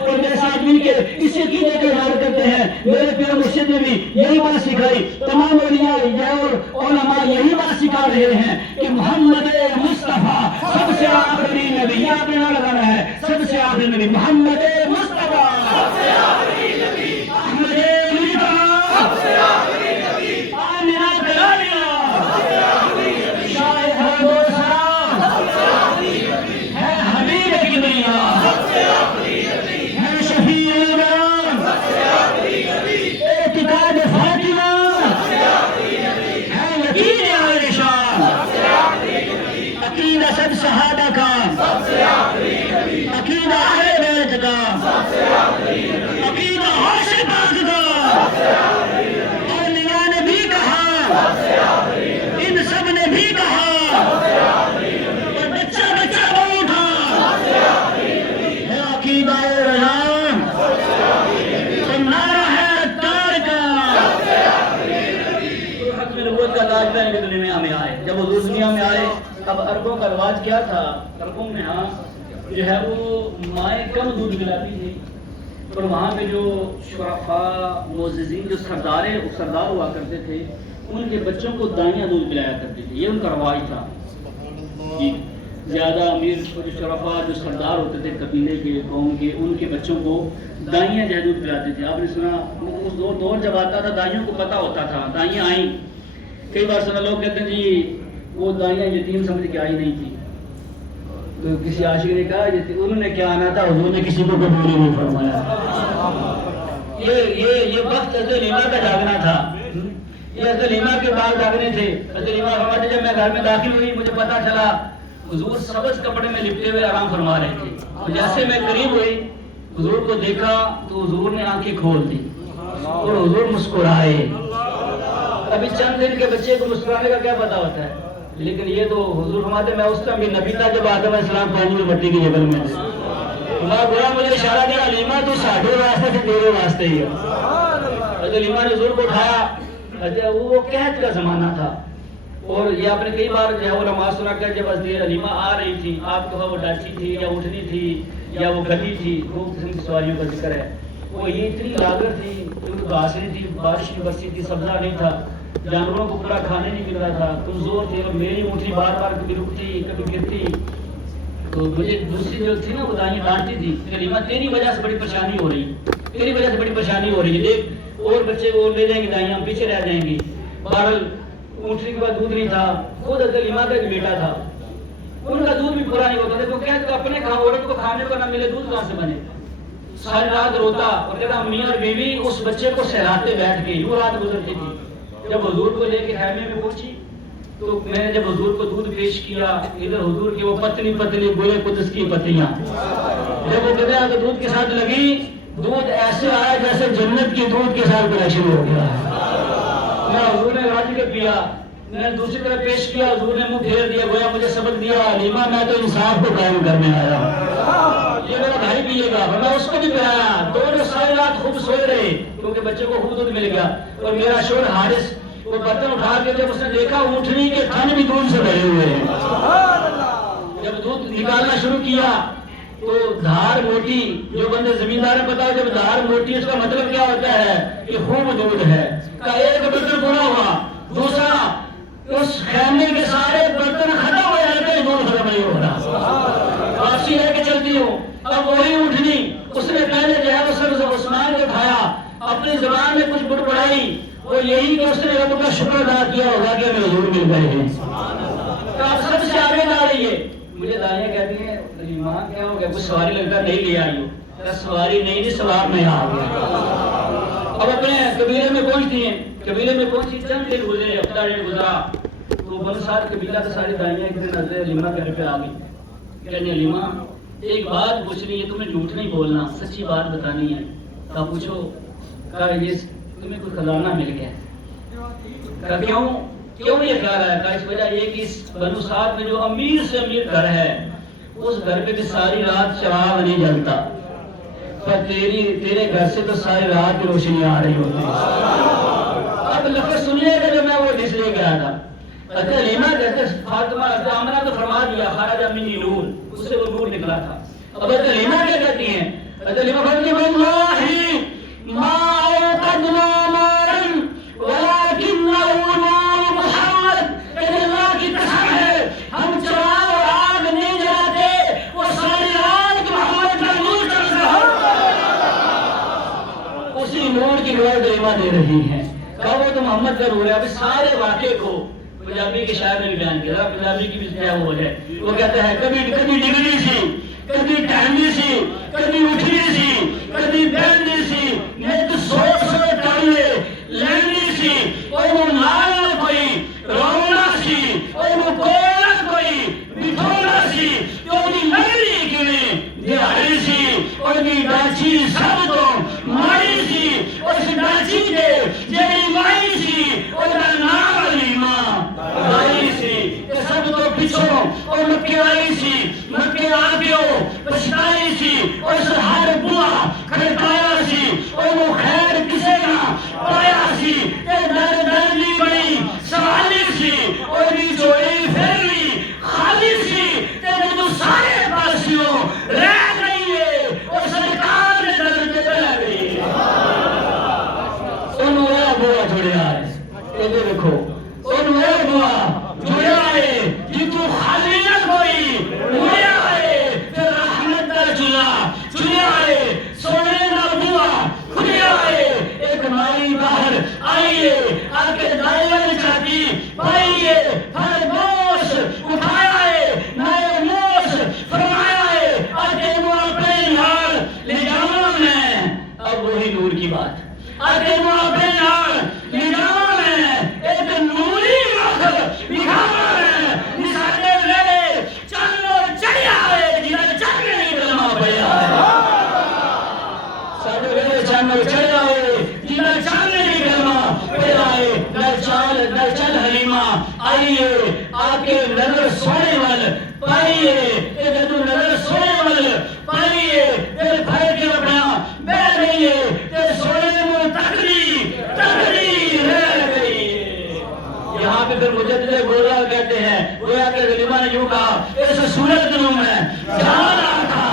اور میرے ساتھ مل کے اس عقیدے کا اظہار کرتے ہیں. میرے پیر مرشد نے بھی یہی بات سکھائی. تمام اولیاء اور علماء یہی بات سکھا رہے ہیں کہ محمد مصطفیٰ سب سے آخری نبی. یہ آپ نے نہ لگانا ہے, سب سے آخری نبی محمد مصطفیٰ سب سے آخری نبی, احمد مصطفیٰ سب سے آخری نبی, آمنہ کلالیا سب سے آخری نبی, شاہ حمد و سلام سب سے آخری نبی, ہے حبیب کبریا سب سے آخری نبی, ہے شفیع الانام سب سے آخری نبی, اعتقاد فاطمہ سب سے آخری نبی, ہے یقین عائشہ سب سے آخری نبی, عقیدہ سب صحابہ کا سب سے آخری نبی, عقیدہ اہل بیت کا سب سے آخری نبی, عقیدہ عرش پاک کا سب سے آخری نبی, اولیاء نے بھی کہا سب سے آخری نبی, ان سب نے بھی کہا سب سے آخری نبی, اور بچہ بچہ بول اٹھا سب سے آخری نبی, ہے عقیدہ ریان سب سے آخری نبی, اور نعرہ ہے عطار کا سب سے آخری نبی. تو حق میں نبوت کا تاج پہن کے دنیا میں آئے. جب حضور دنیا میں آئے, اب عربوں کا رواج کیا تھا, عربوں میں ہاں جو ہے وہ مائیں کم دودھ پلاتی تھی, اور وہاں پہ جو شرفاء معززین جو سردار ہوا کرتے تھے, ان کے بچوں کو دائیاں دودھ پلایا کرتے تھے. یہ ان کا رواج تھا کہ زیادہ امیر جو شرفاء جو سردار ہوتے تھے قبیلے کے قوم کے, ان کے بچوں کو دائیاں جو دودھ پلاتے تھے. آپ نے سنا اس دور جب آتا تھا دائیوں کو پتہ ہوتا تھا, دائیاں آئیں. کئی بار سنا لوگ کہتے ہیں جی وہ دائیاں یتیم سمجھ کے آئی نہیں تھی. تو کسی عاشق نے کہا انہوں نے کیا آنا تھا, حضور نے کسی کو قبول نہیں فرمایا. یہ وقت حضرت علیمہ کا جاگنا تھا, یہ حضرت علیمہ کے بعد جاگنے تھے. حضرت علیمہ فرماتے جب میں گھر میں داخل ہوئی مجھے پتا چلا حضور سبز کپڑے میں لپٹے ہوئے آرام فرما رہے تھے. جیسے میں قریب ہوئی حضور کو دیکھا تو حضور نے آنکھیں کھول دی اور حضور مسکرائے. ابھی چند دن کے بچے کو مسکرانے کا کیا پتا ہوتا ہے, لیکن یہ تو حضور فرماتے میں اس ٹائم بھی نبی تھا جب آدم علیہ السلام پانی میں مٹی کی جبل میں تھے. اللہ برا مجھے اشارہ دیا علیمہ تو ساڈے واسطے سے تیرے واسطے ہی ہے. حضرت علیمہ نے حضور کو اٹھایا. وہ قحط کا زمانہ تھا, اور یہ آپ نے کئی بار جو ہے علماء سنا کہ جب حضرت علیمہ آ رہی تھی, آپ کو وہ ڈاچی تھی یا اٹھنی تھی یا وہ گدی تھی, خوب قسم کی سواریوں کا ذکر ہے. وہ یہ اتنی لاغر تھی کیونکہ گھاسیں تھی, بارش کی برسی تھی, سبزہ نہیں تھا, جانوروں کو پورا کھانے نہیں مل رہا تھا, کمزور تھی, اور میری اونٹنی بار بار کبھی رکتی کبھی گرتی. تو مجھے دوسری جو تھی نا وہ دائیں ڈانٹتی تھی, علیمہ تیری وجہ سے بڑی پریشانی ہو رہی, تیری وجہ سے بڑی پریشانی ہو رہی ہے, دیکھ اور بچے وہ لے جائیں گے دائیں, ہم پیچھے رہ جائیں گے. بہرحال اونٹنی کے بعد دودھ نہیں تھا, خود حضرت علیمہ کا ایک بیٹا تھا, ان کا دودھ بھی پورا نہیں ہوتا تھا. تو کہتے اپنے عورت کو کھانے کو نہ ملے دودھ کہاں سے بنے. ساری رات روتا اور کہتا میاں اور بیوی اس بچے کو سہلاتے بیٹھ کے, یوں رات گزرتی تھی. جب حضور کو لے کے خیمے میں پہنچی تو میں نے جب حضور کو دودھ پیش کیا, ادھر حضور کی وہ پتلی پتلی گلے قدس کی پتیاں, جب وہ کہتے ہیں کہ دودھ کے ساتھ لگی, دودھ ایسے آیا جیسے جنت کی دودھ کے ساتھ بنا شروع ہو گیا. میں حضور نے راضی کر دیا, میں نے دوسری طرف پیش کیا, حضور نے منہ پھیر دیا, گویا مجھے سبق دیا, علیمہ میں تو انصاف کو قائم کرنے آیا ہوں, یہ میرا بھائی پیے گا. میں اس کو بھی پلایا, دونوں ساری رات خوب سوئے رہے کیونکہ بچے کو خوب دودھ مل گیا. اور میرا شور حارث وہ برتن اٹھا کے جب اس نے دیکھا اونٹنی کے تھن بھی دودھ سے بھرے ہوئے ہیں, جب دودھ نکالنا شروع کیا تو دھار موٹی, جو بندے زمیندار نے بتایا جب دھار موٹی اس کا مطلب کیا ہوتا ہے کہ خوب دودھ ہے. کا ایک برتن پورا ہوا, دوسرا اس خیمے کے سارے برتن ختم ہو جاتے ہیں, دودھ ختم نہیں ہو رہا. واپسی لے کے چلتی ہوں, اب وہی اونٹنی اس نے پہلے جو ہے وہ سر عثمان کو اٹھایا, اپنی زبان میں کچھ بڑبڑائی, اور یہی کہ اس نے رب کا شکر ادا کیا ہوگا کہ ہمیں حضور مل گئے ہیں. تو آپ سب سے آگے جا رہی ہے. مجھے دائیں کہتی ہیں ماں کیا ہو گیا, کچھ سواری لگتا نہیں لے آئی ہو. سواری نہیں سوار میں آ گیا. اب اپنے قبیلے میں پہنچتی ہیں, قبیلے میں پہنچی, چند دن گزرے, ہفتہ ڈیڑھ گزرا, تو بن سال قبیلہ کے ساری دائیاں ایک دن حضرت علیمہ کے گھر پہ آ گئی. کہنے علیمہ ایک بات پوچھنی ہے, تمہیں جھوٹ نہیں بولنا, سچی بات بتانی ہے. کہا پوچھو. کہا یہ تمہیں کوئی خزانہ مل گیا. کہا کیوں یہ خیال ہے؟ کہا اس وجہ یہ کہ اس بنو سعد میں جو امیر سے امیر گھر ہے اس گھر پہ بھی ساری رات چراغ نہیں جلتا, پر تیرے گھر سے تو ساری رات کی روشنی آ رہی ہوتی ہے. اب لفظ سنیے گا جو میں وہ حدیث لے کے آیا تھا. حضرت علیمہ کہتے فاطمہ حضرت آمنہ تو فرما دیا خرج منی نور, اس سے وہ نور نکلا تھا. اب حضرت علیمہ کیا کہتی ہیں, اللہ کی قسم ہے ہم چراغ اور آگ نہیں جلاتے، وہ ساری رات محمد کا نور چل رہا ہے، اسی نور کی گواہی کلمہ دے رہی ہیں۔ کہا وہ تو محمد کا نور ہے۔ اب سارے واقعے کو پنجابی کے شاعر نے بھی بیان کیا، پنجابی کی بھی کیا وہ ہے، وہ کہتا ہے کبھی ڈگری سی، کبھی ٹہنی سی، کبھی اٹھنی سی، کبھی بیٹھنی سی، نیت سوچ ٹالے لینی سی، وہ نال کوئی رونا سی، وہ کولا کوئی بٹھونا سی، کیونکہ لگڑی کیویں دہاڑی سی، اور بھی ڈاچی سب تو مائی سی، اس ڈاچی کے جیڑی مائی سی، اور نام علیمہ آئی سی، سب تو پچھوں اور مکے آئی سی، مکے آگیو پچھتائی سی، اور ہر بوا کھڑکایا سی، اور وہ خیر کسے نہ پایا سی، تے در درلی بڑی سوالی سی، اور بھی چوئی پھیرلی خالی سی، تے جو سارے پاسیوں رہ گئی ہے، اور سرکار نے در کے رہ گئی ہے۔ انہوں نے بوا جڑیا ہے، یہ دیکھو انہوں نے بوا جڑیا ہے، جتو خالی نہ کوئی مڑیا ہے، پھر رحمت کا چلیا ہے، سونے نہ بوا کھلیا ہے، ایک مائی باہر آئیے، آکے دائیاں چاہتی پائیے، ہر موش اٹھایا ہے، نئے موش فرمایا ہے، آکے وہ اپنے نال لے جانا میں، اب وہی نور کی بات، آکے وہ اپنے نال لے جانا میں، ایک نوری مخ دکھانا ہے، نساتے لڑے چلو چڑیا ہے، جنہ چلنے نہیں کلمہ پڑیا ہے، ساتھ لڑے چلو چڑیا ہے، جنہ چلنے نہیں کلمہ پڑیا ہے، در چل حلیمہ آئیے، آکے نظر سونے وال پائیے، جدو نظر سونے وال پائیے، دل بھائی کے اپنا بہ رہیے، دل سونے میں تکڑی رہ گئی ہے۔ یہاں پہ پھر مجدد گویا کہتے ہیں، گویا کہ غلیمہ نے یوں کہا، اس صورت دنوں میں جان آکھا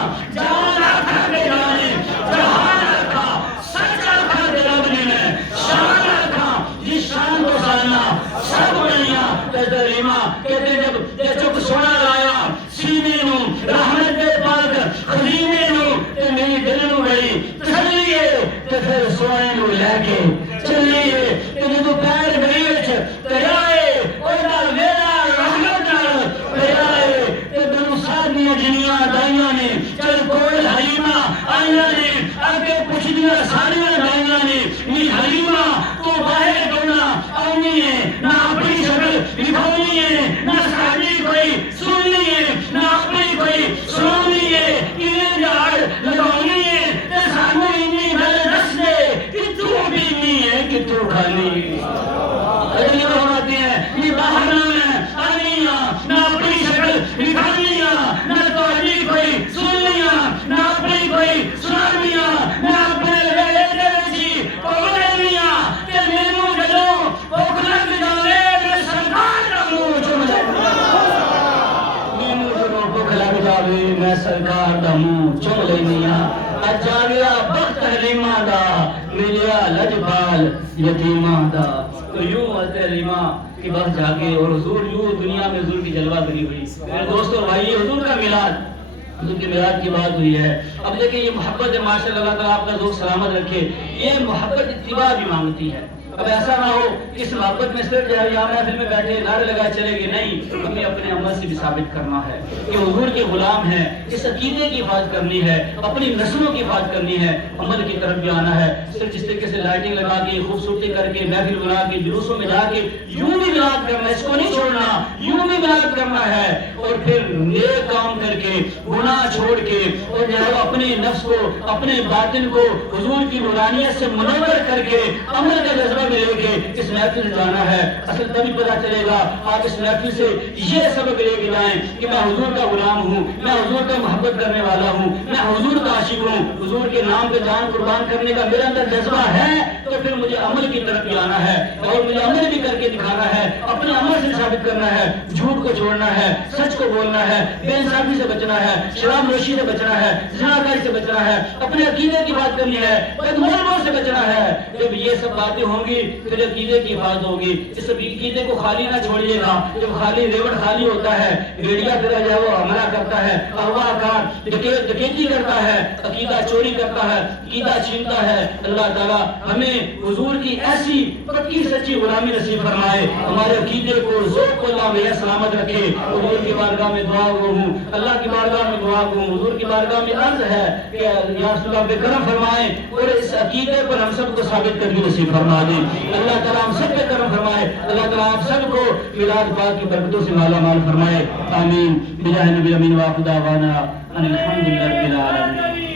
کے جانے، جہان آکھا سچ آکھا کے رب نے، شان آکھا جس شان کو سالنا سب بنیاں، غلیمہ کہتے ہیں جب چک سونا لایا سینے نو رحمت دے پاک خزینے نو، تے میری دل نو گئی تسلیے، تے پھر سونے نو لے کے چلیے، تے جدو پیر گئی وچ تیرائے، اور نال ویلا رحمت نال تیرائے، تے دنو سادیاں جنیاں دائیاں نے چل کول حلیمہ آئیاں نے، آگے پوچھ دیا ساریاں دائیاں نے، نی حلیمہ تو باہر دونا آنی ہے، نہ اپنی شکل دکھاؤنی ہے، نہ ساری کوئی سننی ہے، نہ اپنی کوئی سننی ہے، انہیں جاڑ لگاؤنی ہے، تے سانو انہیں گھر رس دے، کہ تو بھی نہیں ہے کہ تو خالی اجلی بہماتی ہے، یہ باہر نہ میں آنیاں، نہ اپنی شکل دکھانیاں، نہ تو اجلی کوئی سننیاں، نہ اپنی کوئی سنانیاں، نہ اپنے لگے جی کولینیاں، تے مینو جدوں بھوک لگ جاوے تے سرکار دا منہ چوم لینیاں، مینو جدوں بھوک لگ جاوے میں سرکار دا منہ چوم لینیاں، اجاویا وقت حلیمہ دا ملیا لجپال یتیمہ دا۔ تو یوں حضرت حلیمہ کی وقت جاگے اور حضور یوں دنیا میں حضور کی جلوہ گری ہوئی۔ میرے دوستوں بھائی حضور کا میلاد، حضور کی میلاد کی بات ہوئی ہے۔ اب دیکھیں یہ محبت ہے، ماشاءاللہ اللہ تعالیٰ آپ کا ذوق سلامت رکھے، یہ محبت اتباع بھی مانگتی ہے۔ اب ایسا نہ ہو کہ اس محبت میں صرف جائے یا محفل میں بیٹھے نعرے لگائے چلے گئے، نہیں، ہمیں اپنے عمل سے بھی ثابت کرنا ہے کہ حضور کے غلام ہیں، اس عقیدے کی حفاظت کرنی ہے، اپنی نسلوں کی حفاظت کرنی ہے، عمل کی طرف بھی آنا ہے۔ صرف جس طریقے سے لائٹنگ لگا کے خوبصورتی کر کے محفل بنا کے جلوسوں میں جا کے یوں بھی میلاد کرنا ہے، اس کو نہیں چھوڑنا، یوں بھی میلاد کرنا ہے، اور پھر نیک کام کر کے گناہ چھوڑ کے اور جو ہے اپنے نفس کو اپنے باطن کو حضور کی نورانیت سے منور کر کے عمل کا جذبہ سبق لے کے اس محفل سے جانا ہے. اصل تبھی پتا چلے گا. آپ اس محفل سے یہ سبق لے کے جائیں کہ میں حضور کا غلام ہوں, میں حضور کا محبت کرنے والا ہوں, میں حضور کا عاشق ہوں. حضور کے نام پہ جان قربان کرنے کا میرے اندر جذبہ ہے تو پھر مجھے عمل کی طرف جانا ہے اور مجھے عمل بھی کر کے دکھانا ہے. اپنے عمل سے ثابت کرنا ہے, جھوٹ کو چھوڑنا ہے, سچ کو بولنا ہے, بے انصافی سے بچنا ہے, شراب نوشی سے بچنا ہے, زناکاری سے بچنا ہے, اپنے عقیدے کی بات کرنی ہے, بدمعلوموں سے بچنا ہے. جب یہ سب باتیں ہوں گی پھر عقیدے کی حفاظت ہوگی. اس عقیدے کو خالی نہ چھوڑیے گا. جب خالی ریوڑ خالی ہوتا ہے, بیڑیا پھر جو ہے وہ حملہ کرتا ہے, اغوا کار ڈکیتی کرتا ہے, عقیدہ چوری کرتا ہے, عقیدہ چھینتا ہے. اللہ تعالیٰ ہمیں حضور کی ایسی پکی سچی غلامی نصیب فرمائے. ہمارے عقیدے کو ذوق کو اللہ میں سلامت رکھے. حضور کی بارگاہ میں دعا گو ہوں, اللہ کی بارگاہ میں دعا گو ہوں, حضور کی بارگاہ میں عرض ہے کہ یا رسول اللہ بے کرم فرمائیں اور اس عقیدے پر ہم سب کو ثابت کر کے نصیب فرما دیں. اللہ تعالیٰ ہم سب پہ کرم فرمائے. اللہ تعالیٰ آپ سب کو میلاد پاک کی برکتوں سے مالا مال فرمائے. آمین. بجاہ نبی امین واخر دعوانا ان الحمد للہ رب العالمین.